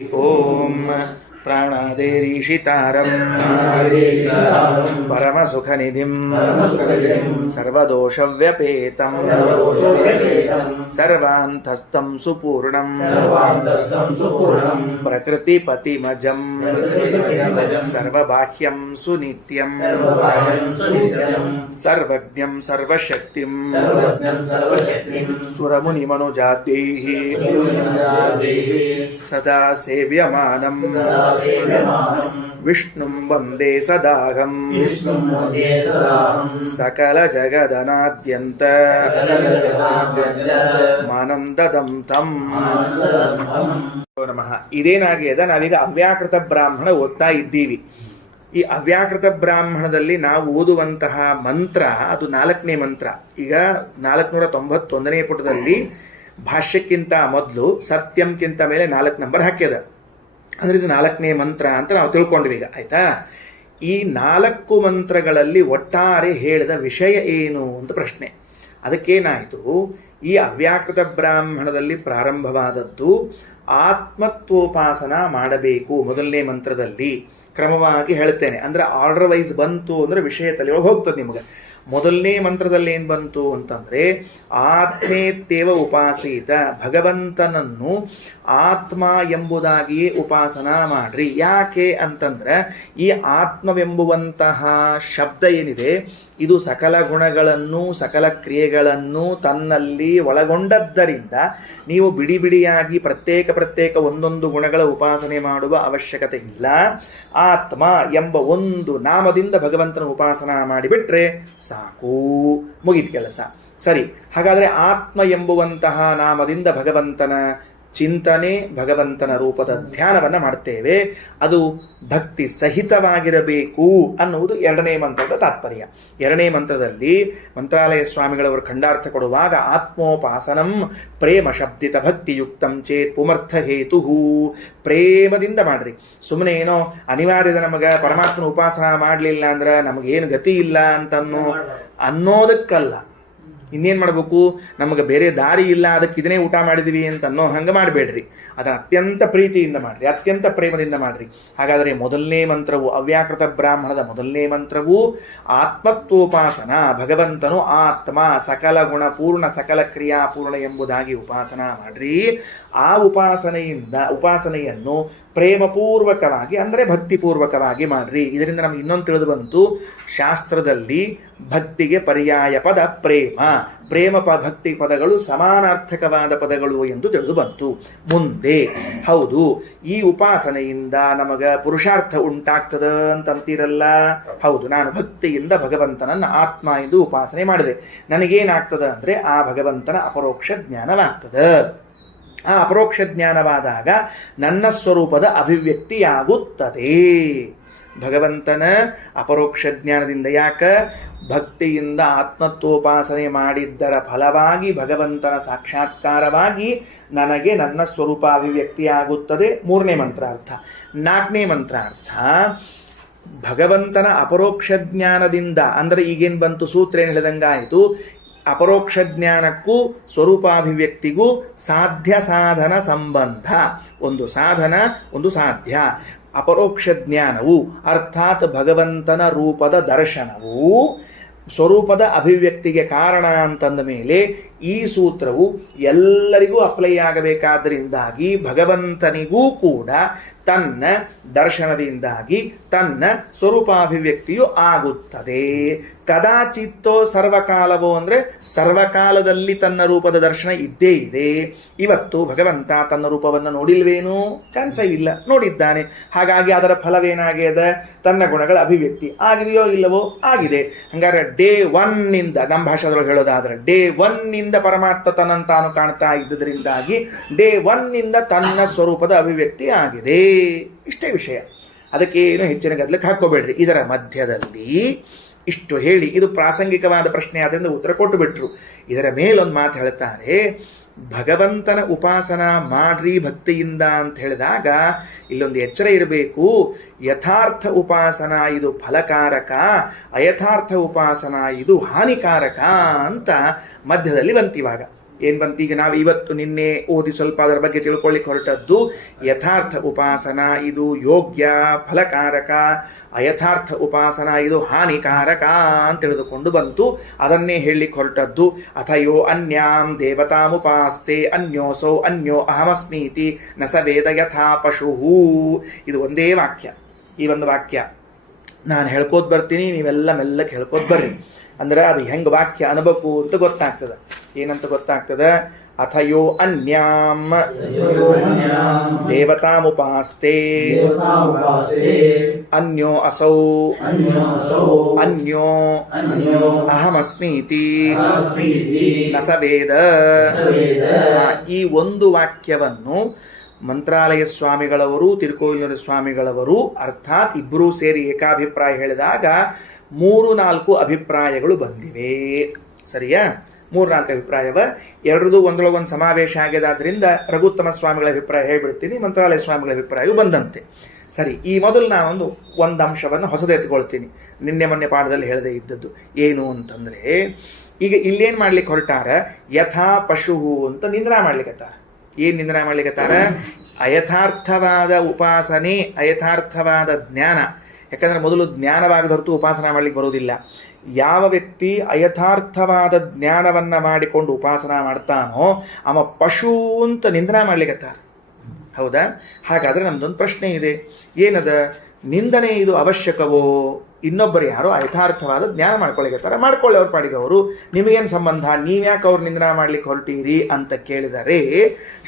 ಓಂ ಪ್ರಾಣಾದೇರೀಶಿತಾರಂ ಪರಮಸುಖನಿಧಿಂ ಸರ್ವದೋಷವ್ಯಪೇತಂ ಸರ್ವಾಂತಸ್ಥಂ ಸುಪೂರ್ಣಂ ಪ್ರಕೃತಿಪತಿಮಜಂ ಸರ್ವಬಾಹ್ಯಂ ಸುನಿತ್ಯಂ ಸರ್ವಜ್ಞಂ ಸರ್ವಶಕ್ತಿಂ ಸುರಮುನಿಮನುಜಾತೈಃ ಸದಾ ಸೇವ್ಯಮಾನಂ ವಿಷ್ಣುಂ ವಂದೇ ಸದಾಹಂ ಸಕಲ ಜಗದನಾದ್ಯಂತ ಮಾನಂದದಂ ತಂ ನಮಃ. ಇದೇನಾಗಿದೆ, ನಾವೀಗ ಅವ್ಯಾಕೃತ ಬ್ರಾಹ್ಮಣ ಓದ್ತಾ ಇದ್ದೀವಿ. ಈ ಅವ್ಯಾಕೃತ ಬ್ರಾಹ್ಮಣದಲ್ಲಿ ನಾವು ಓದುವಂತಹ ಮಂತ್ರ ಅದು 4ನೇ ಮಂತ್ರ. ಈಗ 491ನೇ ಪುಟದಲ್ಲಿ ಭಾಷ್ಯಕ್ಕಿಂತ ಮೊದಲು ಸತ್ಯಂಕ್ಕಿಂತ ಮೇಲೆ 4 ನಂಬರ್ ಹಾಕ್ಯದ. ಅಂದ್ರೆ ಇದು 4ನೇ ಮಂತ್ರ ಅಂತ ನಾವು ತಿಳ್ಕೊಂಡ್ವಿ ಈಗ, ಆಯ್ತಾ? ಈ 4 ಮಂತ್ರಗಳಲ್ಲಿ ಒಟ್ಟಾರೆ ಹೇಳಿದ ವಿಷಯ ಏನು ಅಂತ ಪ್ರಶ್ನೆ. ಅದಕ್ಕೇನಾಯಿತು, ಈ ಅವ್ಯಾಕೃತ ಬ್ರಾಹ್ಮಣದಲ್ಲಿ ಪ್ರಾರಂಭವಾದದ್ದು ಆತ್ಮತ್ವೋಪಾಸನ ಮಾಡಬೇಕು. ಮೊದಲನೇ ಮಂತ್ರದಲ್ಲಿ ಕ್ರಮವಾಗಿ ಹೇಳ್ತೇನೆ, ಅಂದ್ರೆ ಆರ್ಡರ್ ವೈಸ್ ಬಂತು ಅಂದ್ರೆ ವಿಷಯ ತಲೆ ಹೋಗ್ತದೆ ನಿಮಗೆ. ಮೊದಲನೇ ಮಂತ್ರದಲ್ಲಿ ಏನ್ ಬಂತು ಅಂತಂದ್ರೆ ಆತ್ಮೇತ್ಯೇವ ಉಪಾಸೀತ, ಭಗವಂತನನ್ನು ಆತ್ಮ ಎಂಬುದಾಗಿಯೇ ಉಪಾಸನ ಮಾಡ್ರಿ. ಯಾಕೆ ಅಂತಂದ್ರೆ ಈ ಆತ್ಮವೆಂಬುವಂತಹ ಶಬ್ದ ಏನಿದೆ ಇದು ಸಕಲ ಗುಣಗಳನ್ನು ಸಕಲ ಕ್ರಿಯೆಗಳನ್ನು ತನ್ನಲ್ಲಿ ಒಳಗೊಂಡದ್ದರಿಂದ ನೀವು ಬಿಡಿ ಬಿಡಿಯಾಗಿ ಪ್ರತ್ಯೇಕ ಒಂದೊಂದು ಗುಣಗಳ ಉಪಾಸನೆ ಮಾಡುವ ಅವಶ್ಯಕತೆ ಇಲ್ಲ. ಆತ್ಮ ಎಂಬ ಒಂದು ನಾಮದಿಂದ ಭಗವಂತನ ಉಪಾಸನ ಮಾಡಿಬಿಟ್ರೆ ಸಾಕು, ಮುಗಿದ ಕೆಲಸ. ಸರಿ, ಹಾಗಾದ್ರೆ ಆತ್ಮ ಎಂಬುವಂತಹ ನಾಮದಿಂದ ಭಗವಂತನ ಚಿಂತನೆ, ಭಗವಂತನ ರೂಪದ ಧ್ಯಾನವನ್ನ ಮಾಡ್ತೇವೆ. ಅದು ಭಕ್ತಿ ಸಹಿತವಾಗಿರಬೇಕು ಅನ್ನುವುದು 2ನೇ ಮಂತ್ರದ ತಾತ್ಪರ್ಯ. 2ನೇ ಮಂತ್ರದಲ್ಲಿ ಮಂತ್ರಾಲಯ ಸ್ವಾಮಿಗಳವರು ಖಂಡಾರ್ಥ ಕೊಡುವಾಗ ಆತ್ಮೋಪಾಸನಂ ಪ್ರೇಮ ಶಬ್ದಿತ ಭಕ್ತಿಯುಕ್ತಂ ಚೇತ್ ಪುಮರ್ಥ ಹೇತು, ಪ್ರೇಮದಿಂದ ಮಾಡ್ರಿ. ಸುಮ್ಮನೆ ಏನೋ ಅನಿವಾರ್ಯದ ನಮಗ ಪರಮಾತ್ಮನ ಉಪಾಸನ ಮಾಡಲಿಲ್ಲ ಅಂದ್ರೆ ನಮಗೇನು ಗತಿ ಇಲ್ಲ ಅನ್ನೋದಕ್ಕಲ್ಲ. ಇನ್ನೇನ್ ಮಾಡ್ಬೇಕು, ನಮಗೆ ಬೇರೆ ದಾರಿ ಇಲ್ಲ, ಅದಕ್ಕೆ ಇದನ್ನೇ ಊಟ ಮಾಡಿದೀವಿ ಅಂತ ಅನ್ನೋ ಹಂಗ ಮಾಡಬೇಡ್ರಿ. ಅದನ್ನ ಅತ್ಯಂತ ಪ್ರೀತಿಯಿಂದ ಮಾಡ್ರಿ, ಅತ್ಯಂತ ಪ್ರೇಮದಿಂದ ಮಾಡ್ರಿ. ಹಾಗಾದರೆ ಮೊದಲನೇ ಮಂತ್ರವು ಅವ್ಯಾಕೃತ ಬ್ರಾಹ್ಮಣದ ಮೊದಲನೇ ಮಂತ್ರವು ಆತ್ಮತ್ವೋಪಾಸನ, ಭಗವಂತನು ಆತ್ಮ, ಸಕಲ ಗುಣಪೂರ್ಣ ಸಕಲ ಕ್ರಿಯಾಪೂರ್ಣ ಎಂಬುದಾಗಿ ಉಪಾಸನ ಮಾಡ್ರಿ. ಆ ಉಪಾಸನೆಯನ್ನು ಪ್ರೇಮಪೂರ್ವಕವಾಗಿ ಅಂದರೆ ಭಕ್ತಿಪೂರ್ವಕವಾಗಿ ಮಾಡ್ರಿ. ಇದರಿಂದ ನಮ್ಗೆ ಇನ್ನೊಂದು ತಿಳಿದು ಬಂತು, ಶಾಸ್ತ್ರದಲ್ಲಿ ಭಕ್ತಿಗೆ ಪರ್ಯಾಯ ಪದ ಪ್ರೇಮ, ಪ್ರೇಮ ಭಕ್ತಿ ಪದಗಳು ಸಮಾನಾರ್ಥಕವಾದ ಪದಗಳು ಎಂದು ತಿಳಿದು ಬಂತು. ಮುಂದೆ ಹೌದು, ಈ ಉಪಾಸನೆಯಿಂದ ನಮಗ ಪುರುಷಾರ್ಥ ಉಂಟಾಗ್ತದ ಅಂತಂತೀರಲ್ಲ. ಹೌದು, ನಾನು ಭಕ್ತಿಯಿಂದ ಭಗವಂತನನ್ನ ಆತ್ಮ ಎಂದು ಉಪಾಸನೆ ಮಾಡಿದೆ, ನನಗೇನಾಗ್ತದ ಅಂದ್ರೆ ಆ ಭಗವಂತನ ಅಪರೋಕ್ಷ ಜ್ಞಾನವಾಗ್ತದ. ಆ ಅಪರೋಕ್ಷ ಜ್ಞಾನವಾದಾಗ ನನ್ನ ಸ್ವರೂಪದ ಅಭಿವ್ಯಕ್ತಿಯಾಗುತ್ತದೆ. ಭಗವಂತನ ಅಪರೋಕ್ಷ ಜ್ಞಾನದಿಂದ, ಯಾಕ ಭಕ್ತಿಯಿಂದ ಆತ್ಮತ್ವೋಪಾಸನೆ ಮಾಡಿದ್ದರ ಫಲವಾಗಿ ಭಗವಂತನ ಸಾಕ್ಷಾತ್ಕಾರವಾಗಿ ನನಗೆ ನನ್ನ ಸ್ವರೂಪ ಅಭಿವ್ಯಕ್ತಿಯಾಗುತ್ತದೆ. 3ನೇ ಮಂತ್ರಾರ್ಥ. 4ನೇ ಮಂತ್ರಾರ್ಥ ಭಗವಂತನ ಅಪರೋಕ್ಷ ಜ್ಞಾನದಿಂದ, ಅಂದ್ರೆ ಈಗೇನ್ ಬಂತು, ಸೂತ್ರ ಏನು ಹೇಳಿದಂಗಾಯಿತು, ಅಪರೋಕ್ಷ ಜ್ಞಾನಕ್ಕೂ ಸ್ವರೂಪಾಭಿವ್ಯಕ್ತಿಗೂ ಸಾಧ್ಯ ಸಾಧನ ಸಂಬಂಧ. ಒಂದು ಸಾಧನ, ಒಂದು ಸಾಧ್ಯ. ಅಪರೋಕ್ಷ ಜ್ಞಾನವು ಅರ್ಥಾತ್ ಭಗವಂತನ ರೂಪದ ದರ್ಶನವು ಸ್ವರೂಪದ ಅಭಿವ್ಯಕ್ತಿಗೆ ಕಾರಣ ಅಂತಂದ ಮೇಲೆ ಈ ಸೂತ್ರವು ಎಲ್ಲರಿಗೂ ಅಪ್ಲೈ ಆಗಬೇಕಾದ್ದರಿಂದಾಗಿ ಭಗವಂತನಿಗೂ ಕೂಡ ತನ್ನ ದರ್ಶನದಿಂದಾಗಿ ತನ್ನ ಸ್ವರೂಪಾಭಿವ್ಯಕ್ತಿಯು ಆಗುತ್ತದೆ. ಕದಾಚಿತ್ತೋ ಸರ್ವಕಾಲವೋ ಅಂದ್ರೆ ಸರ್ವಕಾಲದಲ್ಲಿ ತನ್ನ ರೂಪದ ದರ್ಶನ ಇದ್ದೇ ಇದೆ. ಇವತ್ತು ಭಗವಂತ ತನ್ನ ರೂಪವನ್ನು ನೋಡಿಲ್ವೇನು? ಚಾನ್ಸೇ ಇಲ್ಲ, ನೋಡಿದ್ದಾನೆ. ಹಾಗಾಗಿ ಅದರ ಫಲವೇನಾಗಿದೆ, ತನ್ನ ಗುಣಗಳ ಅಭಿವ್ಯಕ್ತಿ ಆಗಿದೆಯೋ ಇಲ್ಲವೋ? ಆಗಿದೆ. ಹಂಗಾರೆ ಡೇ 1 ನಿಂದ, ನಮ್ಮ ಭಾಷೆದೊಳಗೆ ಹೇಳೋದಾದ್ರೆ ಡೇ 1 ನಿಂದ ಪರಮಾತ್ಮ ತನ್ನನ್ನು ತಾನು ಕಾಣ್ತಾ ಇದ್ದುದರಿಂದಾಗಿ ಡೇ 1 ನಿಂದ ತನ್ನ ಸ್ವರೂಪದ ಅಭಿವ್ಯಕ್ತಿ ಆಗಿದೆ. ಇಷ್ಟೇ ವಿಷಯ, ಅದಕ್ಕೇನು ಹೆಚ್ಚಿನ ಗದ್ದಲಕ್ಕೆ ಹಾಕೋಬೇಡ್ರಿ. ಇದರ ಮಧ್ಯದಲ್ಲಿ ಇಷ್ಟು ಹೇಳಿ, ಇದು ಪ್ರಾಸಂಗಿಕವಾದ ಪ್ರಶ್ನೆ ಆದ್ದರಿಂದ ಉತ್ತರ ಕೊಟ್ಟು ಬಿಟ್ರು. ಇದರ ಮೇಲೊಂದು ಮಾತು ಹೇಳ್ತಾರೆ, ಭಗವಂತನ ಉಪಾಸನ ಮಾಡ್ರಿ ಭಕ್ತಿಯಿಂದ ಅಂತ ಹೇಳಿದಾಗ ಇಲ್ಲೊಂದು ಎಚ್ಚರ ಇರಬೇಕು. ಯಥಾರ್ಥ ಉಪಾಸನ ಇದು ಫಲಕಾರಕ, ಅಯಥಾರ್ಥ ಉಪಾಸನ ಇದು ಹಾನಿಕಾರಕ ಅಂತ ಮಧ್ಯದಲ್ಲಿ ಬಂತಿವಾಗ. ಏನ್ ಬಂತು? ಈಗ ನಾವು ಇವತ್ತು ನಿನ್ನೆ ಓದಿ ಸ್ವಲ್ಪ ಅದರ ಬಗ್ಗೆ ತಿಳ್ಕೊಳ್ಳಿಕ್ಕೆ ಹೊರಟದ್ದು ಯಥಾರ್ಥ ಉಪಾಸನ ಇದು ಯೋಗ್ಯ ಫಲಕಾರಕ, ಅಯಥಾರ್ಥ ಉಪಾಸನ ಇದು ಹಾನಿಕಾರಕ ಅಂತ ತಿಳಿದುಕೊಂಡು ಬಂತು. ಅದನ್ನೇ ಹೇಳಲಿಕ್ಕೆ ಹೊರಟದ್ದು. ಅಥಯೋ ಅನ್ಯಾಂ ದೇವತಾಮುಪಾಸ್ತೆ ಅನ್ಯೋಸೌ ಅನ್ಯೋ ಅಹಮಸ್ಮೀತಿ ನ ಸ ವೇದ ಯಥಾ ಪಶುಹು. ಇದು ಒಂದೇ ವಾಕ್ಯ. ಈ ಒಂದು ವಾಕ್ಯ ನಾನು ಹೇಳ್ಕೋದ್ ಬರ್ತೀನಿ, ನೀವೆಲ್ಲ ಮೆಲ್ಲಕ್ಕೆ ಹೇಳ್ಕೋದ್ ಬರ್ರಿ. ಅಂದ್ರೆ ಅದು ಹೆಂಗ್ ವಾಕ್ಯ ಅನ್ಬೇಕು ಅಂತ ಗೊತ್ತಾಗ್ತದೆ. ಏನಂತ ಗೊತ್ತಾಗ್ತದೆ? ಅಥಯೋ ಅನ್ಯಾಂ ದೇವತಾಮುಪಾಸ್ತೆ ಅನ್ಯೋ ಅಸೌ ಅನ್ಯೋ ಅಹಮಸ್ಮೀತಿ ನ ಸ ವೇದ. ಈ ಒಂದು ವಾಕ್ಯವನ್ನು ಮಂತ್ರಾಲಯ ಸ್ವಾಮಿಗಳವರು, ತಿರುಕೋಯಿಲೂರು ಸ್ವಾಮಿಗಳವರು ಅರ್ಥಾತ್ ಇಬ್ಬರೂ ಸೇರಿ ಏಕಾಭಿಪ್ರಾಯ ಹೇಳಿದಾಗ 3-4 ಅಭಿಪ್ರಾಯಗಳು ಬಂದಿವೆ. ಸರಿಯಾ? 3-4 ಅಭಿಪ್ರಾಯವ. ಎರಡದು ಒಂದೊಳಗೊಂದು ಸಮಾವೇಶ ಆಗಿದಾದ್ರಿಂದ ರಘುತ್ತಮ ಸ್ವಾಮಿಗಳ ಅಭಿಪ್ರಾಯ ಹೇಳ್ಬಿಡ್ತೀನಿ, ಮಂತ್ರಾಲಯ ಸ್ವಾಮಿಗಳ ಅಭಿಪ್ರಾಯವೂ ಬಂದಂತೆ. ಸರಿ, ಈ ಮೊದಲು ನಾವೊಂದು ಅಂಶವನ್ನು ಹೊಸದೆತ್ಕೊಳ್ತೀನಿ. ನಿನ್ನೆ ಮೊನ್ನೆ ಪಾಠದಲ್ಲಿ ಹೇಳದೇ ಇದ್ದದ್ದು ಏನು ಅಂತಂದ್ರೆ, ಈಗ ಇಲ್ಲೇನ್ ಮಾಡ್ಲಿಕ್ಕೆ ಹೊರಟಾರ? ಯಥಾ ಪಶುಹು ಅಂತ ನಿಂದ್ರಾ ಮಾಡ್ಲಿಕ್ಕತ್ತಾರ. ಏನ್ ನಿಂದ್ರಾ ಮಾಡ್ಲಿಕ್ಕತ್ತಾರ? ಅಯಥಾರ್ಥವಾದ ಉಪಾಸನೆ, ಅಯಥಾರ್ಥವಾದ ಜ್ಞಾನ. ಯಾಕಂದ್ರೆ ಮೊದಲು ಜ್ಞಾನವಾಗದ ಹೊರತು ಉಪಾಸನ ಮಾಡ್ಲಿಕ್ಕೆ ಬರೋದಿಲ್ಲ. ಯಾವ ವ್ಯಕ್ತಿ ಅಯಥಾರ್ಥವಾದ ಜ್ಞಾನವನ್ನ ಮಾಡಿಕೊಂಡು ಉಪಾಸನ ಮಾಡ್ತಾನೋ ಅವ ಪಶು ಅಂತ ನಿಂದನೆ ಮಾಡ್ಲಿಕ್ಕತ್ತಾರ. ಹೌದಾ? ಹಾಗಾದ್ರೆ ನಮ್ದೊಂದು ಪ್ರಶ್ನೆ ಇದೆ. ಏನದ? ನಿಂದನೆ ಇದು ಅವಶ್ಯಕವೋ? ಇನ್ನೊಬ್ಬರು ಯಾರೋ ಅಯಥಾರ್ಥವಾದ ಜ್ಞಾನ ಮಾಡ್ಕೊಳ್ಳಿಕತ್ತಾರ, ಮಾಡ್ಕೊಳ್ಳಿ, ಅವ್ರು ಪಾಡಿದವರು, ನಿಮಗೇನು ಸಂಬಂಧ? ನೀವ್ಯಾಕೆ ಅವ್ರು ನಿಂದನೆ ಮಾಡ್ಲಿಕ್ಕೆ ಹೊರಟೀರಿ ಅಂತ ಕೇಳಿದರೆ